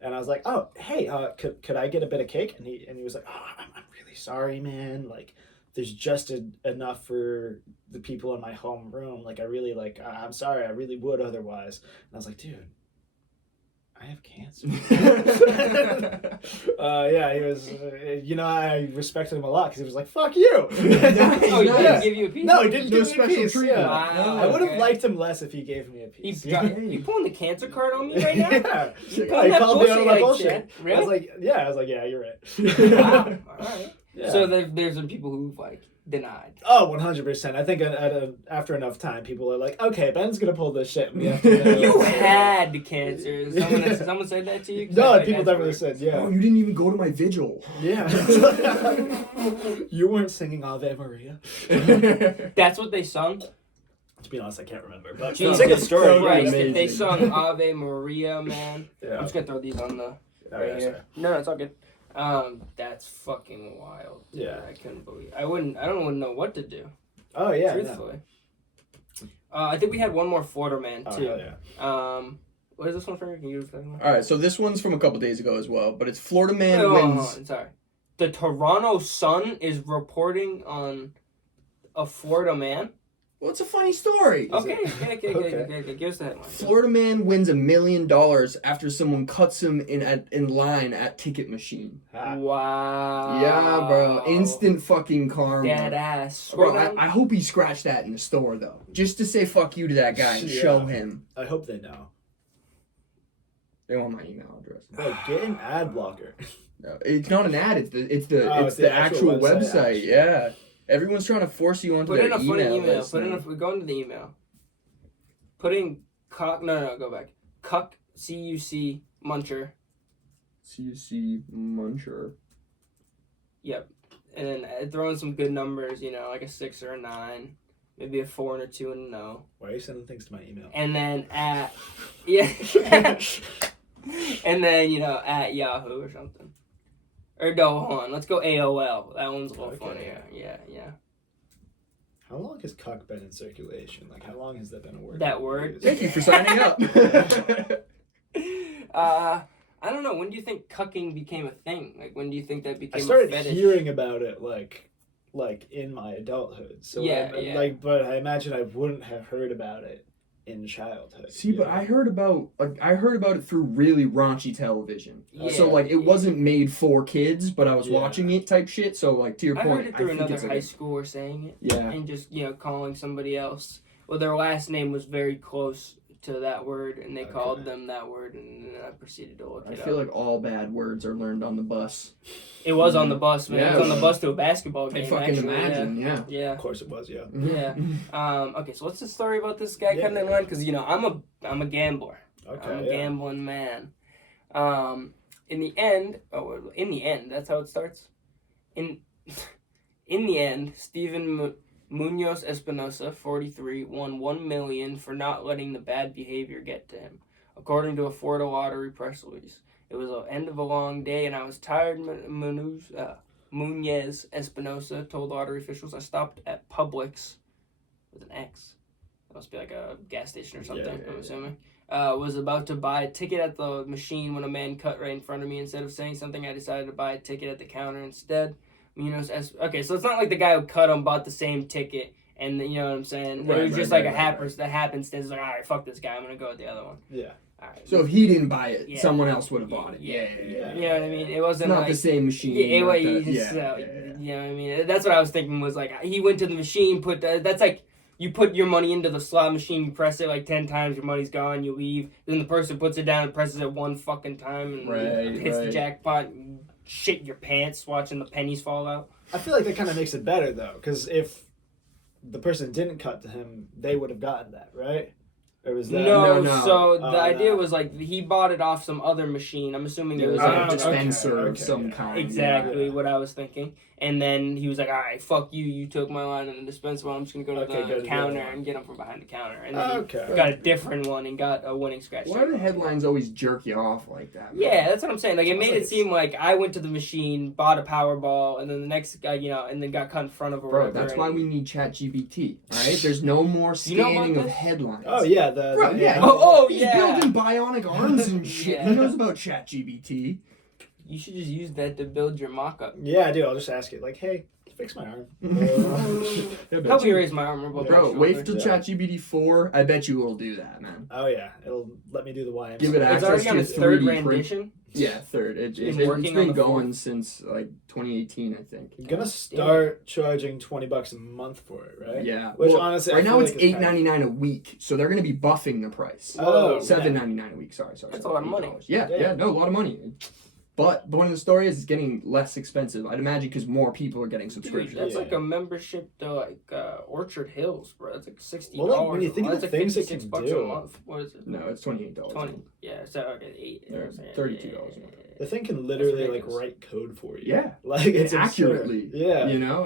and I was like, "Oh, hey, could I get a bit of cake?" And he was like, "Oh, I'm really sorry, man. Like, there's just enough for the people in my home room. Like, I really I'm sorry. I really would otherwise." And I was like, "Dude, I have cancer." Yeah, he was, I respected him a lot because he was like, fuck you. He didn't give you a piece? No, he didn't give me a piece. Yeah. Wow, I would have liked him less if he gave me a piece. You pulling the cancer card on me right now? Yeah. He called me on my bullshit. Really? I was like, yeah, you're right. Wow, alright. Yeah. So there's some people who've like denied. Oh, 100%. I think after enough time, people are like, okay, Ben's gonna pull this shit. You had cancer. Someone said that to you? No, people definitely said, yeah. Oh, you didn't even go to my vigil. Yeah. You weren't singing Ave Maria. That's what they sung? To be honest, I can't remember. But Jesus it's a good story. Christ, if they sung Ave Maria, man. Yeah. I'm just gonna throw these on the right here. No, it's all good. That's fucking wild. Dude. Yeah. I couldn't believe. I don't know what to do. Oh yeah. Truthfully. I think we had one more Florida man too. Oh, yeah. What is this one from? Can you use that one? All right, so this one's from a couple days ago as well, but it's Florida man wins. Sorry. The Toronto Sun is reporting on a Florida man. Well, it's a funny story. Okay. Give us the headline. Florida man wins $1 million after someone cuts him in line at ticket machine. Wow. Yeah, bro. Instant fucking karma. Dead ass. Bro, I hope he scratched that in the store, though. Just to say fuck you to that guy and show him. I hope they know. They want my email address. Bro, get an ad blocker. No, it's not an ad. It's the actual website. Yeah. Everyone's trying to force you onto their email. Put in a funny email. List, Go into the email. Put in cuck. No, go back. Cuck. CUC Muncher. CUC Muncher. Yep. And then throw in some good numbers, you know, like a 6 or a 9. Maybe a 4 and a 2 and a no. Why are you sending things to my email? And then at... Yeah. And then, you know, at Yahoo or something. Or no, hold on. Let's go AOL. That one's a little funnier. Yeah. How long has cuck been in circulation? Like, how long has that been a word? That word? Thank you for signing up. I don't know. When do you think cucking became a thing? Like, when do you think that became I started a fetish? hearing about it, like in my adulthood. So, Yeah. but I imagine I wouldn't have heard about it in childhood. See, but I heard about it through really raunchy television. Yeah, So like it wasn't made for kids, but I was Yeah. watching it type shit. So like to your I point, heard it through think another it's high like schooler saying it. Yeah. And just, you know, calling somebody else. Well, their last name was very close to that word, and they called them that word, and then I proceeded to look it I up. feel like all bad words are learned on the bus. It was on the bus, man. Yeah, It was on the bus to a basketball I game, fucking actually. imagine, yeah. Yeah. Of course it was, yeah. Yeah. Okay, so what's the story about this guy cutting in line? Because, you know, I'm a gambler. Okay. I'm a gambling man. In the end, that's how it starts. In the end, Stephen Munoz Espinosa, 43, won $1 million for not letting the bad behavior get to him, according to a Florida lottery press release. It was the end of a long day, and I was tired. Munoz Espinosa told lottery officials. I stopped at Publix with an X. It must be like a gas station or something. Yeah. I'm assuming. Was about to buy a ticket at the machine when a man cut right in front of me. Instead of saying something, I decided to buy a ticket at the counter instead. Okay, so it's not like the guy who cut him bought the same ticket, and you know what I'm saying? It was just like a happenstance. Like, all right, fuck this guy, I'm gonna go with the other one. Yeah. All right. So if he didn't buy it, someone else would have bought it. Yeah. Yeah. You know what I mean? It wasn't Not like the same machine. you know not what the- I mean? That's what I was thinking. Was like he went to the machine, that's like. You put your money into the slot machine, you press it like 10 times, your money's gone, you leave. Then the person puts it down and presses it one fucking time and hits the jackpot and shit your pants watching the pennies fall out. I feel like that kind of makes it better, though, because if the person didn't cut to him, they would have gotten that, right? Or was that... No. So the idea was like he bought it off some other machine. I'm assuming it was like a like dispenser of some yeah. kind. Exactly what I was thinking. And then he was like, all right, fuck you. You took my line in the dispenser. Well, I'm just going to go to the counter and get him from behind the counter. And then he got a different one and got a winning scratch. Why do the headlines always jerk you off like that? Man? Yeah, that's what I'm saying. Like, it made it seem like I went to the machine, bought a Powerball, and then the next guy, you know, and then got cut in front of a Bro, that's why we need ChatGBT, right? There's no more scanning of headlines. Oh, yeah. He's building bionic arms and shit. Yeah. He knows about ChatGBT. You should just use that to build your mock-up. Yeah, dude. I'll just ask it, like, hey, fix my arm. Help me raise my arm above my Bro, shoulder. wait till ChatGPT 4. I bet you it'll do that, man. Oh, yeah. It'll let me do the YMCA. Give it It's access already on to its third 3D rendition. Yeah, third. It's working been on the going fourth. since like 2018, I think. I'm gonna start charging $20 a month for it, right? Yeah. Which Well, honestly, right I now feel it's like $8.99 a week, so they're gonna be buffing the price. Oh, $7.99 a week. Sorry. That's a lot of money. $8. Yeah, no, a lot of money. But the point of the story is it's getting less expensive. I'd imagine because more people are getting subscriptions. Dude, that's like a membership to like Orchard Hills, bro. That's like $60. Well, like, when you think of that's the like things it $56 can a do. month. What is it? No, it's $28. 20. Yeah, so okay, 8. They're $32 a month. The thing can literally like ridiculous. write code for you. Yeah, like it's accurately. absurd. Yeah, you know,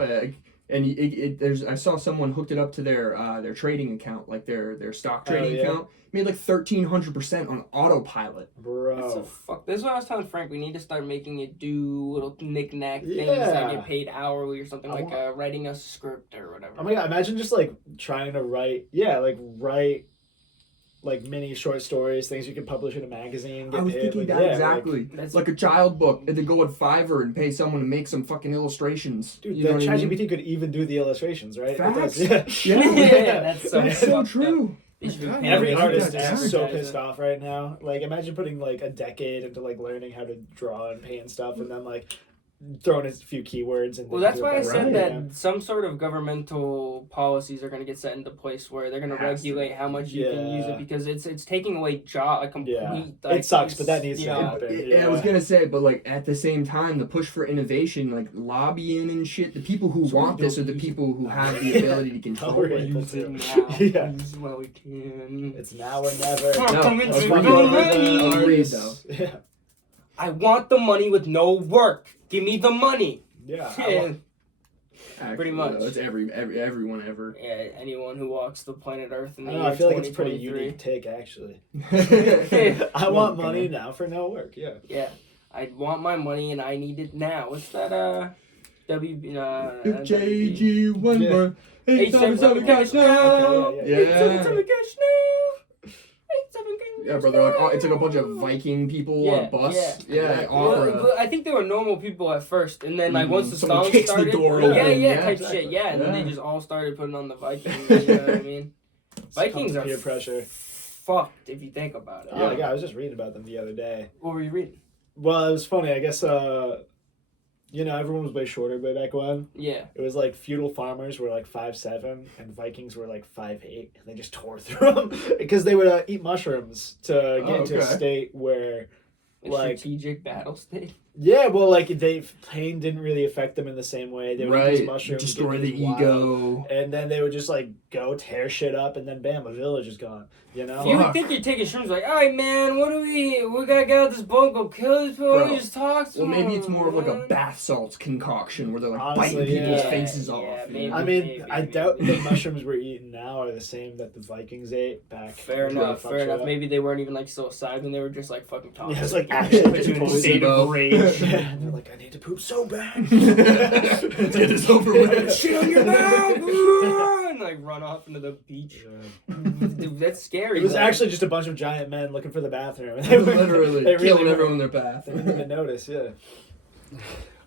and I saw someone hooked it up to their trading account, like their stock trading account. Made like 1,300% on autopilot. bro. This is what I was telling Frank. We need to start making it do little knick-knack things Yeah. that get paid hourly or something, like writing a script or whatever. Oh my god! Imagine just like trying to write like mini short stories, things you can publish in a magazine. Get I was paid, thinking like, that yeah, exactly. That's- Like a child book, and then go on Fiverr and pay someone to make some fucking illustrations. Dude, you know the what I mean? ChatGPT could even do the illustrations, right? It Facts. does, Yeah. Yeah, that's so That's so fucked up. true. They should do God, pay Every Yeah, artist yeah. is so advertise pissed it. off right now. Like, imagine putting like a decade into like learning how to draw and paint stuff, and then like throwing a few keywords. And Well, that's why I said that Yeah. some sort of governmental policies are going to get set into place where they're going to Has to. regulate how much you can use it, because it's taking away a complete. Yeah. Like, It sucks, but that needs to you know, happen. I was gonna say, but like at the same time, the push for innovation, like lobbying and shit, the people who want this are the people who have the ability to control We're it. able Use it to. now. Yeah. Use it while we can. It's now or never. No, agreed. Let's fuck over the Agreed, artists. Yeah. I want the money with no work. Give me the money. Yeah. Actually, Pretty much. It's everyone ever. Yeah, anyone who walks the planet Earth in the I year feel like it's a pretty 2023. unique take, actually. I I want money now for no work. Yeah. Yeah, I want my money and I need it now. What's that? JG1 Yeah. more. 877 cash now. Okay, Yeah. 877 cash now. 877 Yeah, bro. They're like, oh, it's like a bunch of Viking people on a bus. Yeah, opera. Well, I think they were normal people at first, and then like once the Someone song kicks the started, door yeah, open. yeah, Yeah, type exactly. shit, yeah, and then Yeah. they just all started putting on the Vikings. You know what I mean? Vikings are peer pressure. fucked if you think about it. Oh my god, I was just reading about them the other day. What were you reading? Well, it was funny. I guess everyone was way shorter way back when. Yeah. It was like feudal farmers were like 5'7", and Vikings were like 5'8", and they just tore through them because they would eat mushrooms to get into a okay. state where, A like, strategic battle state. yeah, well, like pain didn't really affect them in the same way. They would eat these mushrooms, Destroy get the these wild- ego. and then they would just like go tear shit up, and then bam, a village is gone. You know? You would think you're taking shrooms like, all right, man, what do we gotta get out this bunk, go kill these people, Bro. we just talk to Well, maybe them, it's more of like a man." bath salts concoction where they're like Honestly, biting people's yeah. faces Yeah, off. maybe. I mean, Maybe, I doubt maybe. the mushrooms we're eating now are the same that the Vikings ate back. Fair before they enough, fucked fair shit enough. up. Maybe they weren't even like psilocybin, they were just like fucking talking. Yeah, it's like Put actually you in a poison, state bro. of rage. Yeah, they're like, I need to poop so bad. Let's get this over with. Shit on your mouth! And like run off into the beach. Dude, that's scary. It was though. actually just a bunch of giant men looking for the bathroom. They Literally they killing really everyone in their path. They didn't even notice. Yeah. I'm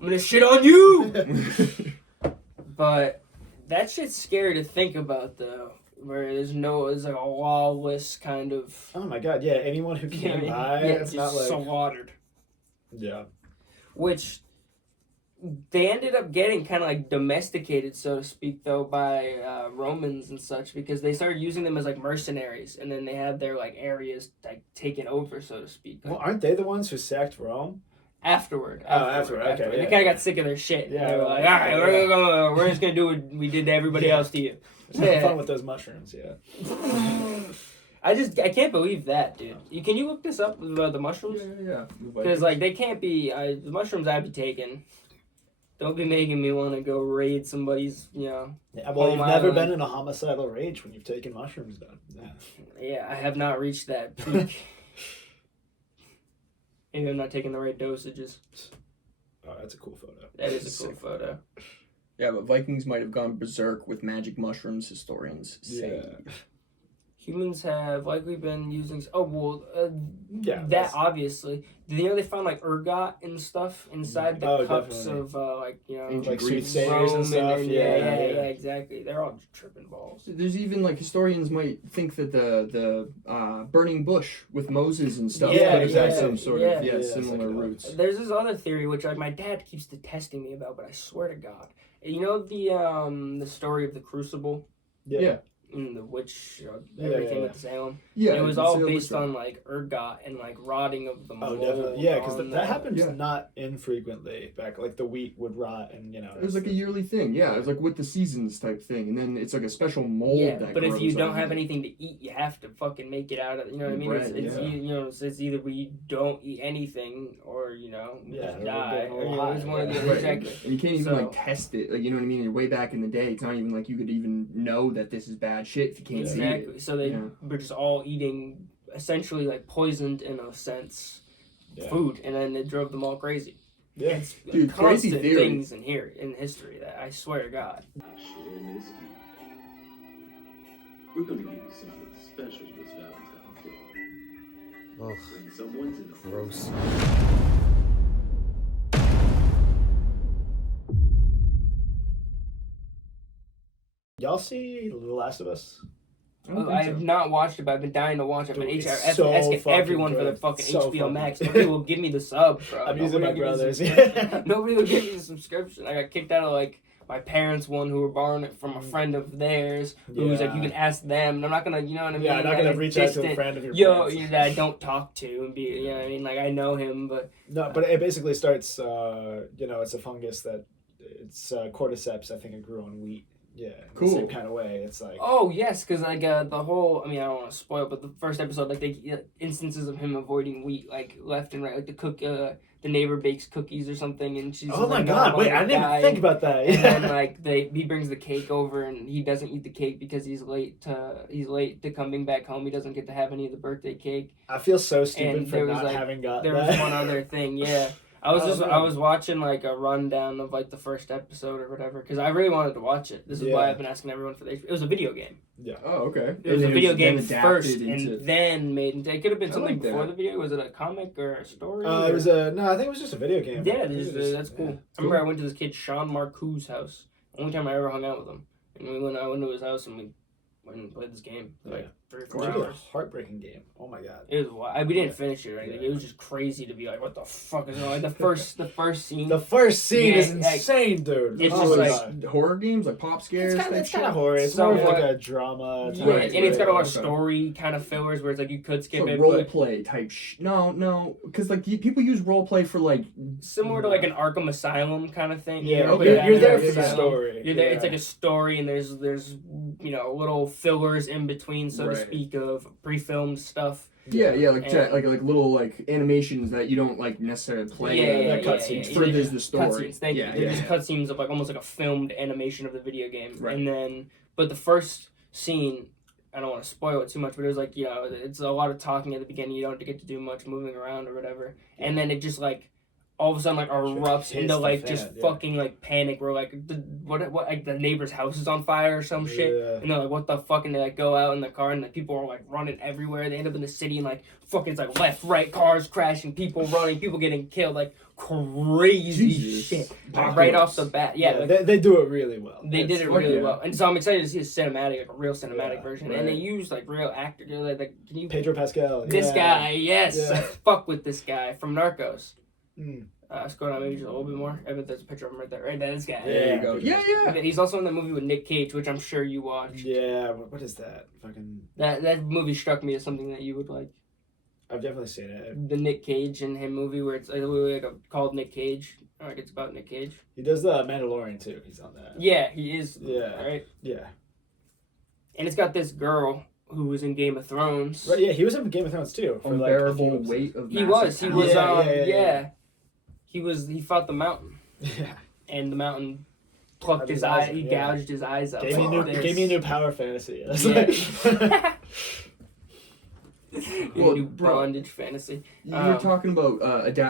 gonna shit on you! But that shit's scary to think about though. Where there's like a lawless kind of Oh my god. Yeah. Anyone who came by, it's not like. slaughtered. Yeah. Which they ended up getting kind of like domesticated, so to speak, though, by Romans and such, because they started using them as like mercenaries, and then they had their like areas like taken over, so to speak. Well, aren't they the ones who sacked Rome? Afterward. Okay, They yeah. kind of got sick of their shit. Yeah, They were like, yeah, all right, yeah. we're just gonna do what we did to everybody else to you. Just having fun with those mushrooms. Yeah. I can't believe that, dude. Can you look this up about the mushrooms? Yeah. Because like they can't be the mushrooms I'd be taking. Don't be making me want to go raid somebody's, Yeah. Well, Home you've never Island. been in a homicidal rage when you've taken mushrooms, though. Yeah. Yeah, I have not reached that peak. Maybe I'm not taking the right dosages. Oh, that's a cool photo. That is a cool photo. Yeah, but Vikings might have gone berserk with magic mushrooms, historians say. Yeah. Humans have likely been using. Yeah. That obviously. Did you know they found like ergot and stuff inside the cups definitely. of Ancient Like Greece. soothsayers and Rome stuff. yeah, Yeah. exactly. They're all just tripping balls. There's even like historians might think that the burning bush with Moses and stuff Yeah, could have had yeah, some sort yeah. of Yeah, similar psychedelics. roots. There's this other theory which like my dad keeps testing me about, but I swear to God, you know the story of the Crucible. Yeah. And the witch, Yeah, everything yeah. with Salem. Yeah, it was the all Salem based witch on like ergot and like rotting of the Oh, mold. definitely. Yeah, because on that the- happens Yeah. not infrequently back. Like the wheat would rot, and It was like a yearly thing. Yeah, it was like with the seasons type thing, and then it's like a special mold. Yeah, that but if you grows don't on have it. anything to eat, you have to fucking make it out of. You know what I mean? Bread, It's either we don't eat anything or Yeah, just or die. we're Or, alive, it's one of the yeah. Right. exactly. And you can't even So- like test it. Like you know what I mean? Way back in the day, it's not even like you could even know that this is bad shit if you can't see Exactly. it. So they Yeah. were just all eating essentially like poisoned in a sense Yeah. food, and then it drove them all crazy. Yeah. It's Dude, crazy constant theory. things in here in history that I swear to God. Sure missed you. We're gonna give you something special this Valentine's Day. Ugh, When someone's in a gross. Y'all see The Last of Us? I have not watched it, but I've been dying to watch it. But Dude, it's asking so fucking everyone for good. their fucking So HBO fucking Max. good. Nobody will give me the sub, bro. I'm using my Nobody will give me the brother's. subscription. Yeah. Nobody will give me the subscription. I got kicked out of like my parents' one who were borrowing it from a friend of theirs who was like, Yeah. you can ask them. And I'm not gonna, you know what I mean? Yeah, I'm not Like, gonna reach out to a distant- friend of your Yo, parents. that I don't talk to and be, you know what I mean? Like I know him, but No, but it basically starts. It's a fungus that it's cordyceps. I think it grew on wheat. Yeah, in Cool. the same kind of way. It's like oh yes, because like the whole, I mean I don't want to spoil, but the first episode like they instances of him avoiding wheat like left and right, like the the neighbor bakes cookies or something, and she's Oh my like, "No, god! I'm Wait, gonna I didn't die." even think about that. And Yeah. then like he brings the cake over, and he doesn't eat the cake because he's late to coming back home. He doesn't get to have any of the birthday cake. I feel so stupid And for there was, not like, having got There that. was one other thing, yeah. I man. was watching like a rundown of like the first episode or whatever because I really wanted to watch it. This is why I've been asking everyone for the. It was a video game. Oh, okay. It was a video game then first, adapted into- and then made. It could have been I something like that. before the video. Was it a comic or a story? It was a no. I think it was just a video game. Yeah, I think it was that's just- cool. I remember I went to this kid Sean Marcoux's house. Only time I ever hung out with him, and I went to his house and we went and played this game for like 3 or 4 It was hours. a heartbreaking game. Oh my god. It was wild. We didn't finish it or anything. Yeah. It was just crazy to be like, what the fuck is going on? Like the first scene. The first scene Yeah, is like, insane, dude. it's Oh just my like- God. horror games, like pop scares. It's type kind of shit? horror. It's more of like Somewhat. a drama. Yeah, Right, and it's got a lot of okay. story kind of fillers where it's like you could skip So it, role but play type. No, because like people use role play for like. similar to like an Arkham Asylum kind of thing. Yeah, You know, okay, like you're there Arkham for the Asylum. story. You're there. Yeah. It's like a story, and there's little fillers in between, so to Right. speak, of pre-filmed stuff. Yeah, like And- like little like animations that you don't like necessarily play. yeah, cutscenes. Furthers the story. Cutscenes, thank yeah, you. They're yeah. just cutscenes of like almost like a filmed animation of the video game, Right. and then but the first scene. I don't want to spoil it too much, but it was like, it's a lot of talking at the beginning. You don't get to do much moving around or whatever. And then it just like all of a sudden like erupts Hits into the like fan, just yeah. fucking like panic where like what like the neighbor's house is on fire or some shit. Yeah. And they're like, what the fuck? And they like go out in the car and like people are like running everywhere. They end up in the city and like fucking it's like left, right, cars crashing, people running, people getting killed, like crazy Jesus. shit. Like, right off the bat. Yeah, like, they do it really well. they did it fuck really yeah. well, and so I'm excited to see a cinematic, like a real cinematic Yeah, version. right. And they used like real actors. Like, can you? Pedro Pascal. This yeah. guy, yes, Yeah. I fuck with this guy from Narcos. Mm. Scroll down maybe just a little bit more. I bet there's a picture of him right there. Right, that is guy. There you go. Yeah. He's also in that movie with Nick Cage, which I'm sure you watched. Yeah, what is that? Fucking. That movie struck me as something that you would like. I've definitely seen it. The Nick Cage and him movie where it's like called Nick Cage. Like it's about Nick Cage. He does the Mandalorian too. He's on that. Yeah, he is. Yeah. Right. Yeah. And it's got this girl who was in Game of Thrones. Right. Yeah, he was in Game of Thrones too. For like a few Unbearable episodes. weight of He was. massive He talent. was. Yeah. He fought the mountain, Yeah. and the mountain plucked Got his his eye. eyes, He yeah. gouged his eyes out. Gave me a new power fantasy. It's Yeah. Well, New bro. bondage fantasy. You were talking about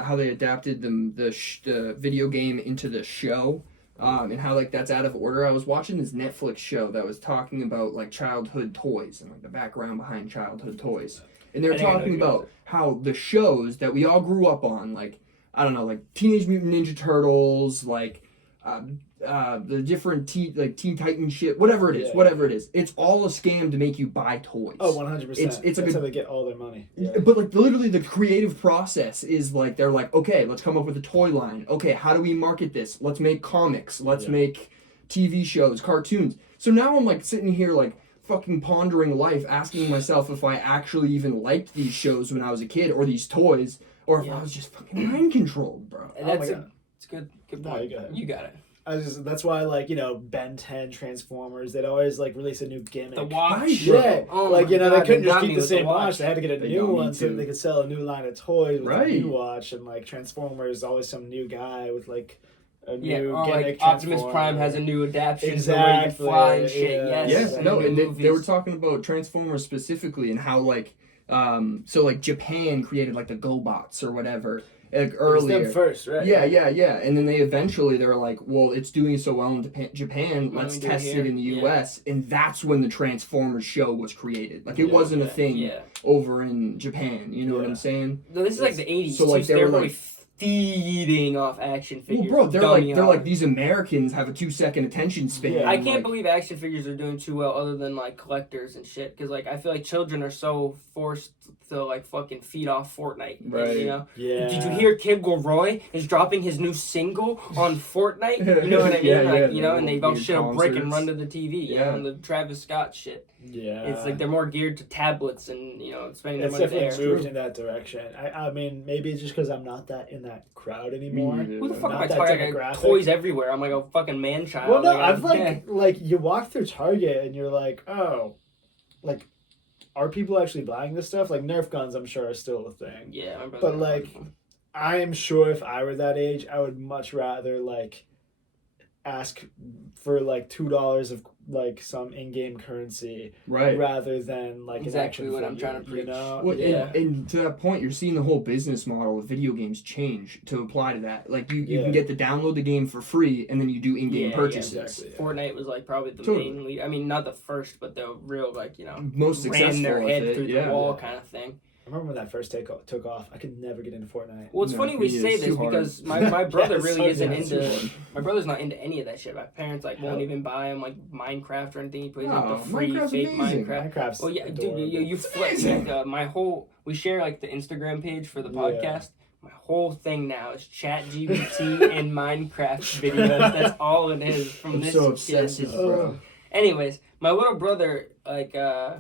how they adapted the video game into the show, and how like that's out of order. I was watching this Netflix show that was talking about like childhood toys and like the background behind childhood toys, and they were I think I know talking what you're about how the shows that we all grew up on, like I don't know, like Teenage Mutant Ninja Turtles, like the different Teen Titan shit, whatever it is, it's all a scam to make you buy toys. Oh, 100%. It's like That's how they get all their money. Yeah. But like literally the creative process is like they're like, okay, let's come up with a toy line. Okay, how do we market this? Let's make comics. Let's make TV shows, cartoons. So now I'm like sitting here like fucking pondering life, asking myself if I actually even liked these shows when I was a kid or these toys, or if I was just fucking mind controlled, bro. And Oh that's my God. it's good. Good No, point. you got it. it. That's why, like, Ben 10, Transformers, they'd always, like, release a new gimmick. The watch. Right, Yeah, Oh like, my they God, couldn't just got keep me the with same the watch. They had to get a They new don't one need so to. they could sell a new line of toys with Right. a new watch. And, like, Transformers, always some new guy with, like, a Yeah, new or gimmick. like Optimus Transformer. Prime has a new adaptation Exactly, so where you can fly and shit. yeah. Yes. Yeah, and no, new and they were movies. talking about Transformers specifically and how like so like Japan created like the GoBots or whatever like It was them earlier. first, right? Yeah, and then they were like, well, it's doing so well in Japan, Why let's don't we do it test here? it in the Yeah. U.S. And that's when the Transformers show was created. Like it Yeah, wasn't a Yeah, thing Yeah. over in Japan. You know what Yeah. I'm saying? No, this is like the 80s. So, like, too, they they're were, really like- feeding off action Well, figures. bro, dummy they're hard. like these Americans have a 2-second attention span. Yeah. I can't like, believe action figures are doing too well other than like collectors and shit because like I feel like children are so forced to like fucking feed off Fortnite. Right. You know? Yeah. Did you hear Kid Leroy is dropping his new single on Fortnite? You know what I mean? Yeah, like, yeah, you know, and they all weird shit a brick and concerts. run to the TV, you know, and the Travis Scott shit. Yeah. It's like they're more geared to tablets and, spending their It's money there. definitely moved in that direction. I mean, maybe it's just because I'm not that in that crowd anymore. neither. Who the fuck am Not I that talking? I got demographic. toys everywhere. I'm like a fucking man child. Well, no, Like, I've yeah. like you walk through Target and you're like, oh, like, are people actually buying this stuff? Like Nerf guns, I'm sure are still a thing. Yeah, my brother But, got like, one. I am sure if I were that age, I would much rather like ask for like $2 of like some in-game currency, Right. rather than like Exactly an action what I'm figure, trying to preach. You know? Well, Yeah. and to that point, you're seeing the whole business model of video games change to apply to that. Like you can get to download the game for free, and then you do in-game purchases. Yeah, exactly, yeah. Fortnite was like probably the Totally. main lead. I mean, not the first, but the real like Most ran successful their with head it, through yeah. the wall kind of thing. I remember when that first took off. I could never get into Fortnite. Well, it's No, funny we me say it's this too hard. because my brother Yeah, it's really so isn't hard. into. My brother's not into any of that shit. My parents like won't Hell. even buy him like Minecraft or anything. He plays Oh, like the free Minecraft's fake amazing. Minecraft. Minecraft's Well, yeah, adorable. dude, you flex like my whole. We share like the Instagram page for the podcast. My whole thing now is ChatGBT and Minecraft videos. That's all it is from I'm this so kid. obsessive, bro. Anyways, my little brother, like, well,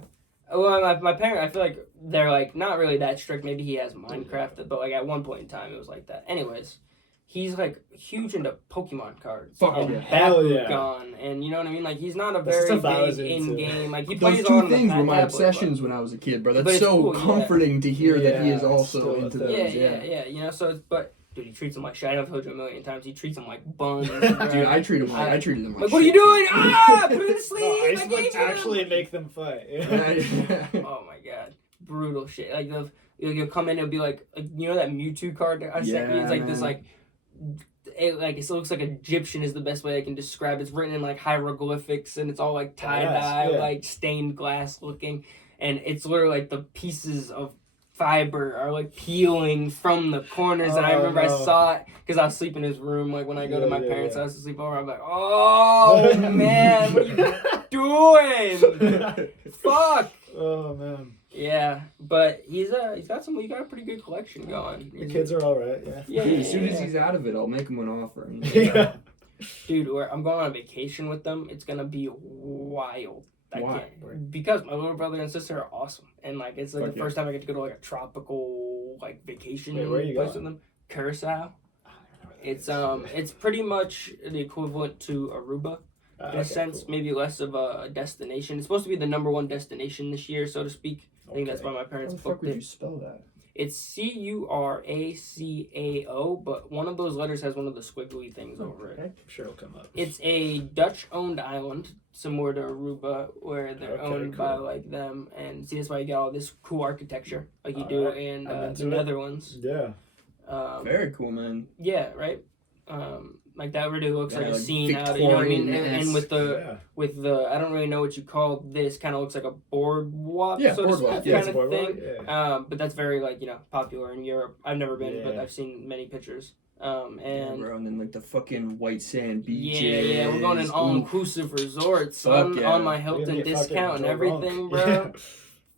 my parents, I feel like they're, like, not really that strict. Maybe he has Minecraft, but, like, at one point in time, it was like that. Anyways, he's, like, huge into Pokemon cards. Fuck and yeah. Hell yeah. Bakugan, and you know what I mean? Like, he's not a That's the very stuff I was big into. in-game. Like, he Those plays two on things the were my tablet, but- obsessions when I was a kid, bro. But That's it's so cool, yeah. comforting to hear that he is Yeah, also still into into those. Yeah, you know, so, but... Dude, he treats them like shit. I've told you a million times. He treats them like buns. Dude, I treated them like Like, what are you doing? Ah! Put it to sleep! No, I I used to like gave you actually them. make them fight. Oh my god, brutal shit. Like you'll come in, it'll be like you know that Mewtwo card that I sent you. It's like this man. it looks like Egyptian is the best way I can describe it. It's written in like hieroglyphics and it's all like tie dye, yeah. like stained glass looking, and it's literally like the pieces of fiber are like peeling from the corners. And I remember I saw it because I was sleeping in his room. Like when I go to my parents' house to sleep over, I'm like, oh man, what are you doing? Fuck. Oh man. Yeah, but he's got a pretty good collection going. The kids are all right. Yeah. Dude, as soon as he's out of it, I'll make him an offer. Yeah. Dude, I'm going on a vacation with them. It's gonna be wild. Why? Because my little brother and sister are awesome, and like it's like Fuck the yeah. first time I get to go to like a tropical like vacation Wait, where are you place going? with them. Curaçao. It's pretty much the equivalent to Aruba in a sense, cool. maybe less of a destination. It's supposed to be the #1 destination this year, so to speak. I think that's why my How parents the fuck booked would it. you spell that? It's Curacao, but one of those letters has one of the squiggly things over it. I'm sure it'll come up. It's a Dutch-owned island, similar to Aruba, where they're owned by like them. And see, that's why you get all this cool architecture, like you do in I'm the into it. Netherlands. Yeah. Very cool, man. Yeah, right. Like that really looks Yeah, like a like scene out. You know what I mean? And with Yeah. I don't really know what you call this. Kind of looks like a boardwalk, Yeah, so to boardwalk, speak, yeah, kind it's of a thing. boardwalk, But that's very like popular in Europe. I've never been, but Yeah. I've seen many pictures. Yeah, And bro, and then like the fucking white sand beaches. yeah, we're going to an all-inclusive resort, son, Fuck yeah. on my We're Hilton gonna get fucking discount and drunk. everything, bro. Yeah.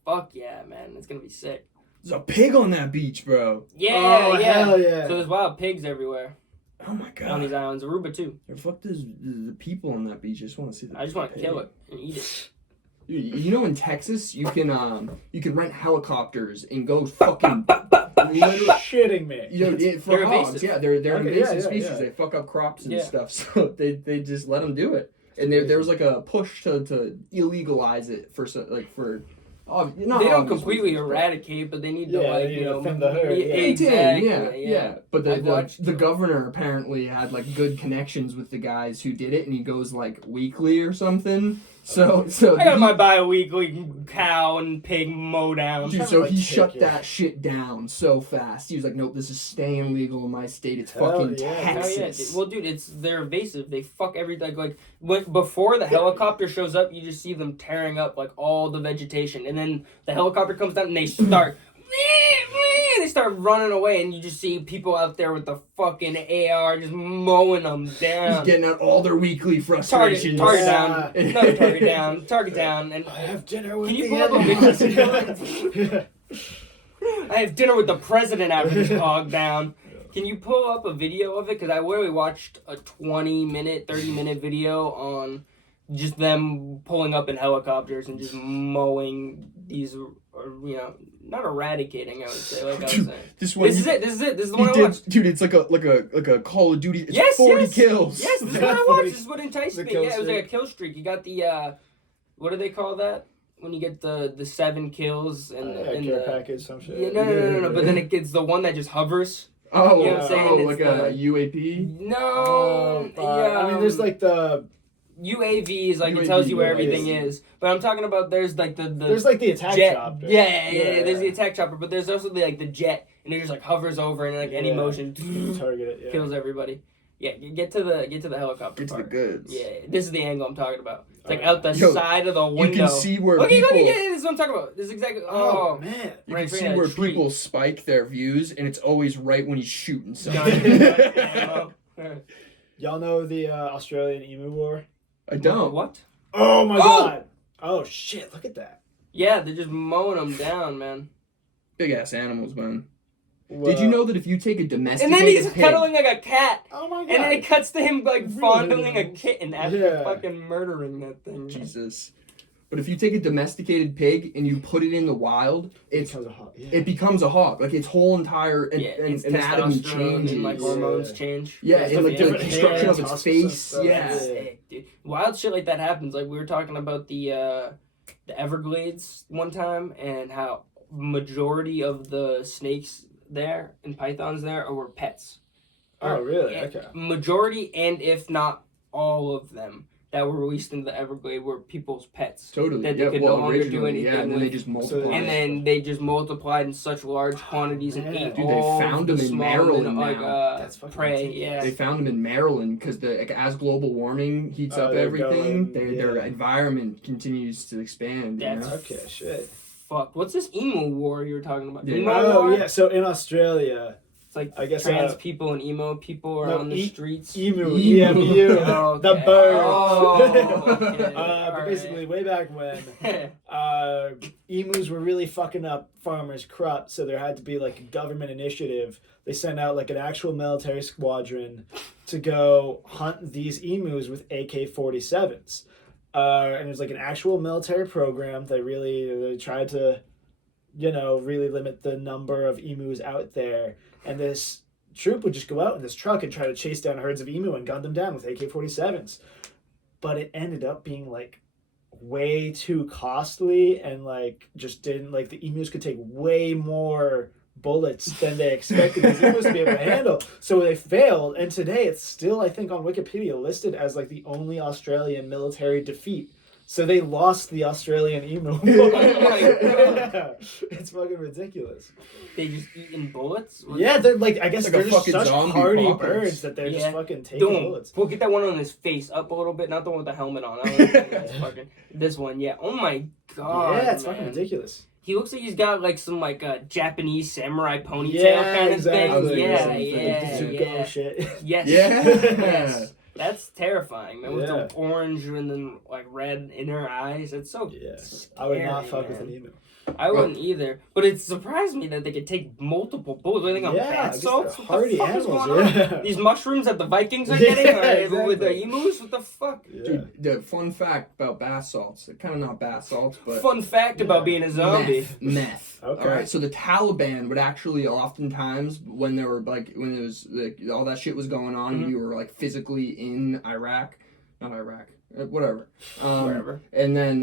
Fuck yeah, man, it's gonna be sick. There's a pig on that beach, bro. Yeah, Oh, yeah. hell yeah. So there's wild pigs everywhere Oh my on these god. islands. Aruba too. The fuck does the people on that beach? I just want to see the I just want to pig. kill it and eat it. You know, in Texas, you can rent helicopters and go fucking literally. Shitting me. You know, for They're hogs, invasive. yeah, they're an Okay, invasive yeah, species. yeah. They fuck up crops and Yeah. stuff, so they just let them do it. And there was like a push to illegalize it for not They don't obvious completely reasons, but- eradicate, but they need to Yeah, like they need to know defend the herd, yeah. exactly. Yeah. But I've watched the them. governor apparently had like good connections with the guys who did it, and he goes like weekly or something. So I got he- my bi-weekly cow and pig mow down. Dude, trying so to, like, he take shut it. that shit down so fast. He was like, "Nope, this is staying legal in my state. It's Hell fucking yeah, dude. Hell yeah, Texas." dude. Well, dude, they're invasive. They fuck everything. Like before the helicopter shows up, you just see them tearing up like all the vegetation, and then the helicopter comes down and they start. They start running away, and you just see people out there with the fucking AR just mowing them He's down. getting out all their weekly frustrations. Target Yeah. down, another target down, target down, and I have dinner with Can you the pull up a animals. video? I have dinner with the president after this hog down. Can you pull up a video of it? Because I literally watched a 20-minute, 30-minute video on just them pulling up in helicopters and just mowing these, not eradicating, I would say. Like I was saying. This one, This is it. This is the one I watched. dude. It's like a Call of Duty. It's Yes, 40 yes. kills. Yes, this is what I watched. This is what enticed The me. kill Yeah, it was like a streak. kill streak. You got the what do they call that? When you get the 7 kills and Care the package, some shit. yeah, no. But then it gets the one that just hovers Oh, You know what I'm saying? like It's a UAP? No. I mean, there's like the UAVs, like it UAV, tells you where yeah, everything yeah. is. But I'm talking about there's like the there's like the attack jet. chopper. Yeah. There's the attack chopper, but there's also the jet, and it just like hovers over and like any Yeah. motion Target it. Yeah. kills everybody. Yeah, get to the helicopter Get to the part. goods. Yeah, this is the angle I'm talking about. It's like Alright. out the Yo, side of the window. You can see where Look, people. yeah, this is what I'm talking about. This is exactly. Oh, Oh, man. You right can in see that where tree. people spike their views, and it's always right when he's shooting Done. something. Y'all know the Australian Emu War? I don't. What? Oh my god. Oh shit, look at that. Yeah, they're just mowing them down, man. Big ass animals, man. Well, Did you know that if you take a And domesticated then he's pig, cuddling like a cat. Oh my god. And then it cuts to him like Really? fondling a kitten after Yeah. fucking murdering that thing. Jesus. But if you take a domesticated pig and you put it in the wild, it becomes a hog. Like its whole entire Its anatomy testosterone changes. and like hormones change. Yeah, It's and like like the different construction hair of its tusks and face. stuff. Yeah. Sick, dude. Wild shit like that happens. Like we were talking about the Everglades one time and how majority of the snakes there and pythons there were pets. Oh really? Yeah, Okay. Majority, and if not all of them that were released into the Everglades were people's pets. Totally. That they Yeah, could well, no longer do originally, anything yeah, and then with. they just multiplied. And then they just multiplied in such large quantities and man. ate Dude, they all found the them in small Maryland like, now. That's fucking prey. ridiculous. Yeah. They found them in Maryland because as global warming heats up they're everything, going, their yeah. environment continues to expand. You That's know? Okay, shit. Fuck. What's this emu war you were talking about? Yeah. Emo Oh war? yeah, so in Australia, It's like I guess trans people and emo people are no, on the streets. emu, Emu. EMU, Oh, the okay. bird. Oh, okay. But Alright. basically, way back when, emus were really fucking up farmers' crops, so there had to be like a government initiative. They sent out like an actual military squadron to go hunt these emus with AK-47s. And it was like an actual military program. They tried to, really limit the number of emus out there. And this troop would just go out in this truck and try to chase down herds of emu and gun them down with AK-47s. But it ended up being like way too costly and like just didn't like the emus could take way more bullets than they expected these emus to be able to handle. So they failed, and today it's still, I think, on Wikipedia listed as like the only Australian military defeat. So they lost the Australian emu. Oh my God. Yeah. It's fucking ridiculous. They just eating bullets? Yeah, they're like, I guess Like they're a just fucking such zombie hardy apocalypse. birds that they're Yeah. just fucking taking bullets. We'll get that one on his face up a little bit, not the one with the helmet on. I don't think that's fucking, this one, yeah. Oh my god. Yeah, it's man. fucking ridiculous. He looks like he's got like some like Japanese samurai ponytail Yeah, kind of exactly. thing. Yeah, Like yeah, the Zuko yeah. shit. Yes. Yeah. Yes. That's terrifying, man. With Yeah. the orange and then like red in her eyes. It's so Yeah, scary, I would not fuck with man. an emu. I wouldn't either. But it surprised me that they could take multiple bullets. I think on Yeah, I bath guess salts. they're What hardy the fuck is animals, going on? yeah. These mushrooms that the Vikings are Yeah, getting with the exactly. emus? What the fuck? Yeah. Dude, the fun fact about bath salts, kind of not bath salts, but Fun fact about Yeah. being a zombie. Meth. Okay. All right. So the Taliban would actually oftentimes, when there were like when it was all that shit was going on, and Mhm. we were like physically in Iraq, not Iraq, whatever. Wherever. And then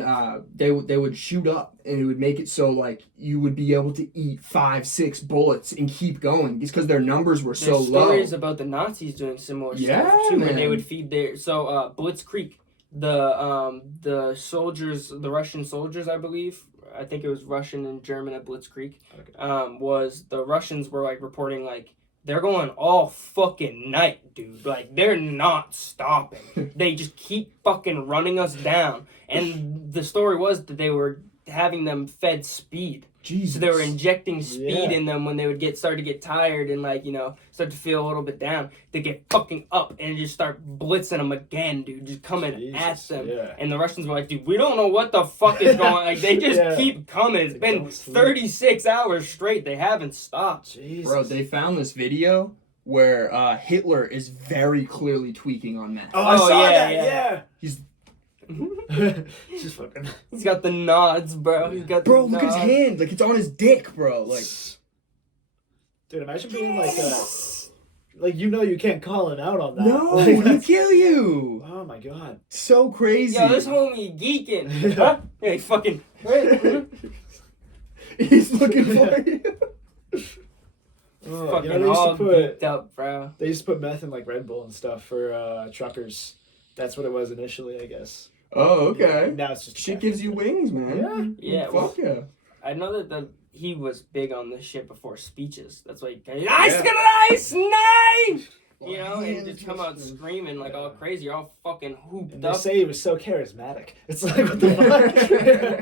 they would shoot up, and it would make it so like you would be able to eat 5-6 bullets and keep going, just because their numbers were so There's low. stories about the Nazis doing similar Yeah, stuff too, where they man. would feed their Blitzkrieg, the soldiers, the Russian soldiers, I believe. I think it was Russian and German at Blitzkrieg. Okay. Was the Russians were like reporting like they're going all fucking night, dude. Like they're not stopping. They just keep fucking running us down. And the story was that they were having them fed speed. Jesus. So they were injecting speed Yeah. in them when they would start to get tired and like, start to feel a little bit down. They get fucking up and just start blitzing them again, dude. Just coming at Jesus, them. yeah. And the Russians were like, dude, we don't know what the fuck is going on. Like they just Yeah. keep coming. It's They been don't sleep. 36 hours straight. They haven't stopped. Jesus. Bro, they found this video where Hitler is very clearly tweaking on meth. Oh, I Oh, saw yeah, that. yeah. Yeah. He's Just fucking. He's got the nods, bro. He's got bro, the look at his nods. hand, like it's on his dick, bro. Like, Dude, imagine being like you can't call him out on that. no, Like, he'll that's- kill you. Oh my god. So crazy. Yo, this homie geeking. Huh? Yeah, he fucking. He's looking for you. Oh, Fucking they used all to put geeked up, bro. they used to put meth in like Red Bull and stuff for truckers. That's what it was initially, I guess. Oh, okay. Now it's just Shit gives you wings, man. Yeah, Fuck yeah. I know that he was big on this shit before speeches. That's why nice name! You know, and just come out screaming like all crazy, all fucking hooped And up. they say he was so charismatic. It's like, what the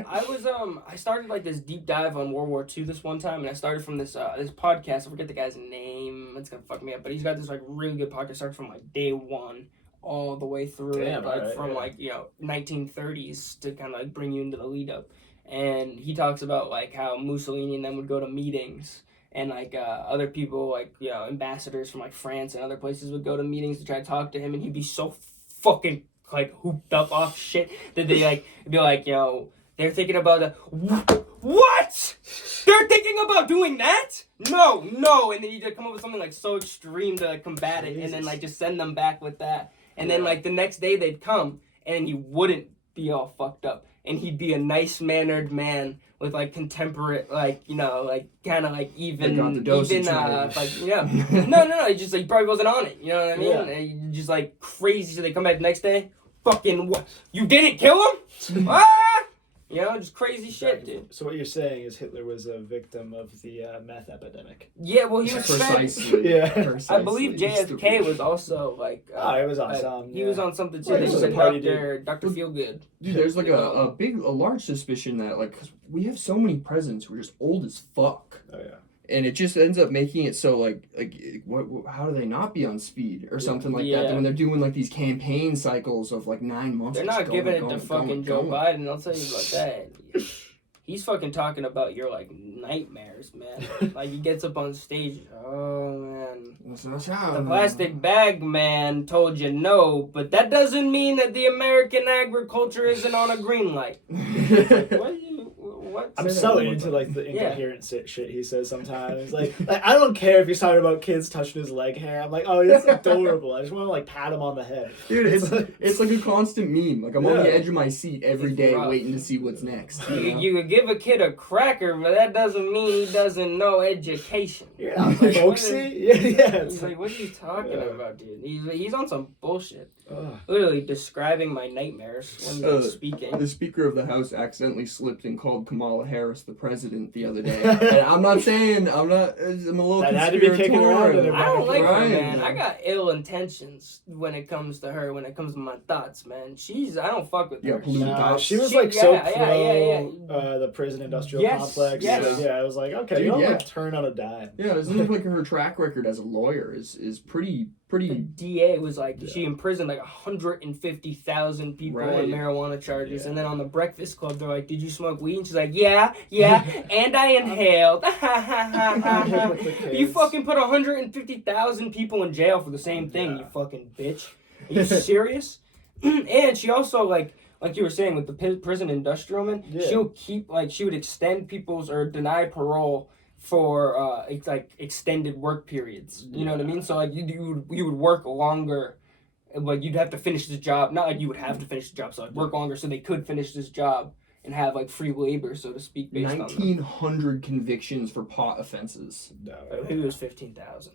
fuck? I started like this deep dive on World War II this one time, and I started from this podcast. I forget the guy's name. It's gonna fuck me up, but he's got this like really good podcast. Started from like day one all the way through it, like from like 1930s to kind of like bring you into the lead up. And he talks about like how Mussolini and them would go to meetings. And like other people, like ambassadors from like France and other places would go to meetings to try to talk to him, and he'd be so fucking like hooped up off shit that they like be like, they're thinking about what? They're thinking about doing that? No, and then he'd come up with something like so extreme to like combat it, and then like just send them back with that, and then like the next day they'd come, and he wouldn't be all fucked up, and he'd be a nice mannered man. With like contemporary, like like kind of like even, got the dosage like no, just like he probably wasn't on it. You know what I mean? Yeah. And just like crazy. So they come back the next day, fucking what? You didn't kill him? Just crazy shit, dude. So what you're saying is Hitler was a victim of the meth epidemic. Yeah, well, he was precisely. Yeah. Precisely. I believe JFK was also like. He was on some. He was on something too. Well, He he was was a a party Dr. Feelgood. Dude, there's like a large suspicion that like 'cause we have so many presidents who are just old as fuck. Oh yeah. And it just ends up making it so like what how do they not be on speed or something like that when they're doing like these campaign cycles of like 9 months? They're not giving it to fucking Joe Biden. I'll tell you about that. He's fucking talking about your like nightmares, man. Like he gets up on stage. Oh man, the plastic bag man told you no, but that doesn't mean that the American agriculture isn't on a green light. Like, what? I'm so into like the incoherent shit he says sometimes. Like I don't care if he's talking about kids touching his leg hair. I'm like, oh, that's adorable. I just want to like pat him on the head. Dude, it's like a constant meme. Like I'm on the edge of my seat every day waiting to see what's next. You could give a kid a cracker, but that doesn't mean he doesn't know education. Yeah, like, folksy. Yeah. He's like, what are you talking about, dude? He's on some bullshit. Ugh. Literally describing my nightmares when he's speaking. The Speaker of the House accidentally slipped and called Kamala Harris the president the other day. And I'm not saying I'm a little that had to be kicking around. I don't like her, man. I got ill intentions when it comes to her. When it comes to my thoughts, man. I don't fuck with her. Nah, she was like so pro the prison industrial complex. Yes. Yeah, I was like, okay, dude, you don't like turn on a dime. Yeah, it doesn't look like her track record as a lawyer is pretty. The DA was like, she imprisoned like 150,000 people on marijuana charges, and then on the Breakfast Club, they're like, "Did you smoke weed?" And she's like, "Yeah, and I inhaled." You fucking put 150,000 people in jail for the same thing, you fucking bitch. Are you serious? And she also like you were saying with the prison industrialman, she would extend people's or deny parole for like extended work periods. You know what I mean? So like you would work longer, like you'd have to finish the job. Not like you would have to finish the job, so I'd work longer so they could finish this job and have like free labor, so to speak, based 1,900 convictions for pot offenses. No, maybe it was 15,000.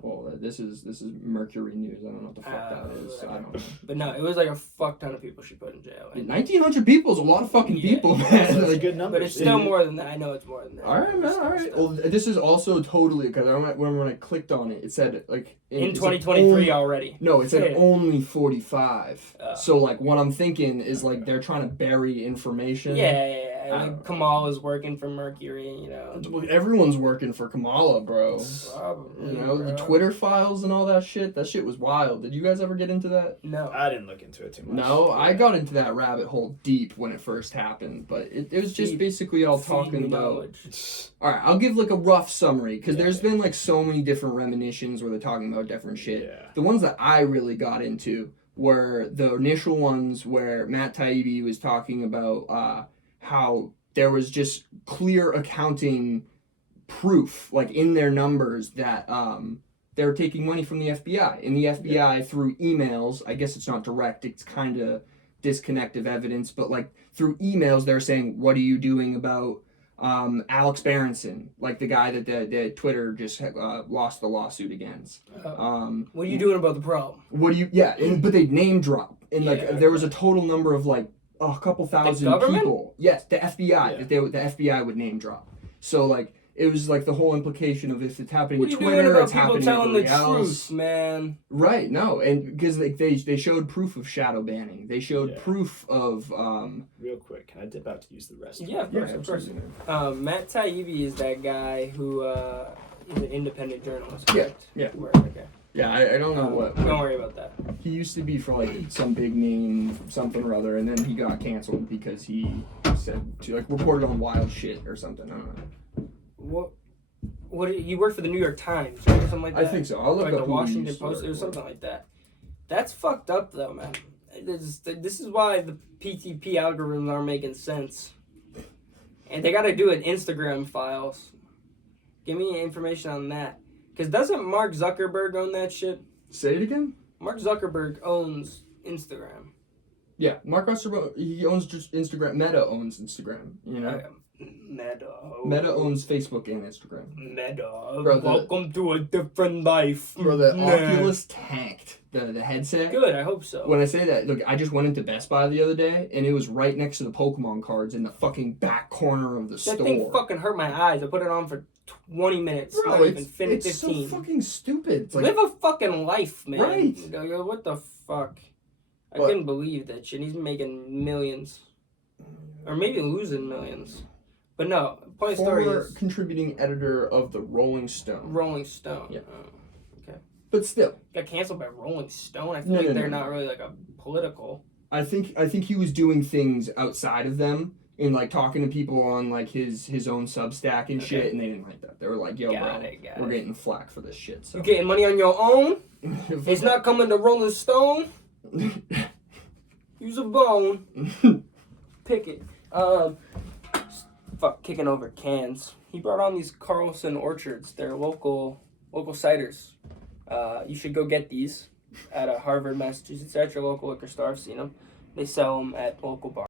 Well, this is Mercury News. I don't know what the fuck that is. I don't know. But no, it was like a fuck ton of people she put in jail. 1,900 people is a lot of fucking people, man. That's a good number. But it's still more than that. I know it's more than that. All right, man. All right. Well, this is also totally because I remember when I clicked on it, it said like in 2023 already. No, it said only 45. So like what I'm thinking is like they're trying to bury information. Yeah. Like Kamala's working for Mercury, you know. Everyone's working for Kamala, bro. Probably, you know, the Twitter files and all that shit. That shit was wild. Did you guys ever get into that? No. I didn't look into it too much. No, I got into that rabbit hole deep when it first happened, but it was just basically all talking about... Alright, I'll give like a rough summary, because there's been like so many different reminiscences where they're talking about different shit. Yeah. The ones that I really got into were the initial ones where Matt Taibbi was talking about how there was just clear accounting proof, like in their numbers, that they were taking money from the FBI. And the FBI through emails, I guess it's not direct, it's kind of disconnective evidence, but like through emails they're saying, what are you doing about Alex Berenson, like the guy that Twitter just lost the lawsuit against. What are you doing about the problem? But they name drop. And there was a total number of like a couple thousand people. Yes, the FBI, the FBI would name drop. So like, it was like the whole implication of if it's happening to Twitter, it's happening to everybody else. Truth, man. Right, no, and because they showed proof of shadow banning. They showed proof of... Real quick, can I dip out to use the restroom? Yeah, of course. Man Pt.2 is that guy who is an independent journalist, correct? Yeah. Okay. Yeah, I don't know what... Don't worry about that. He used to be for like some big name, something or other, and then he got canceled because he said, like, reported on wild shit or something, I don't know. What you work for the New York Times, right? Or something like that? I think so. I'll look like up the Washington Post. It was something like that. That's fucked up, though, man. This is why the PTP algorithms aren't making sense. And they got to do it Instagram files. Give me information on that. Because doesn't Mark Zuckerberg own that shit? Say it again? Mark Zuckerberg owns Instagram. Yeah, Mark Zuckerberg, he owns just Instagram. Meta owns Instagram, you know? Meta owns Facebook and Instagram. Meta, welcome to a different life. Bro, the Oculus tanked the headset. Good, I hope so. When I say that, look, I just went into Best Buy the other day, and it was right next to the Pokemon cards in the fucking back corner of the store. That thing fucking hurt my eyes. I put it on for 20 minutes. Bro, it's 15. So fucking stupid. It's like, live a fucking life, man. Right. Yo, what the fuck? I couldn't believe that shit. He's making millions. Or maybe losing millions. But no, point story is... contributing editor of the Rolling Stone. Rolling Stone. Yeah. Oh, okay. But still. Got canceled by Rolling Stone? I feel like they're not really like a political... I think he was doing things outside of them and like talking to people on like his own Substack and shit, and they didn't like that. They were like, yo, we're getting flack for this shit. So. You getting money on your own? It's not coming to Rolling Stone? Use a bone. Pick it. Kicking over cans. He brought on these Carlson Orchards. They're local ciders. You should go get these at Harvard, Massachusetts. At your local liquor store. I've seen them. They sell them at local bars.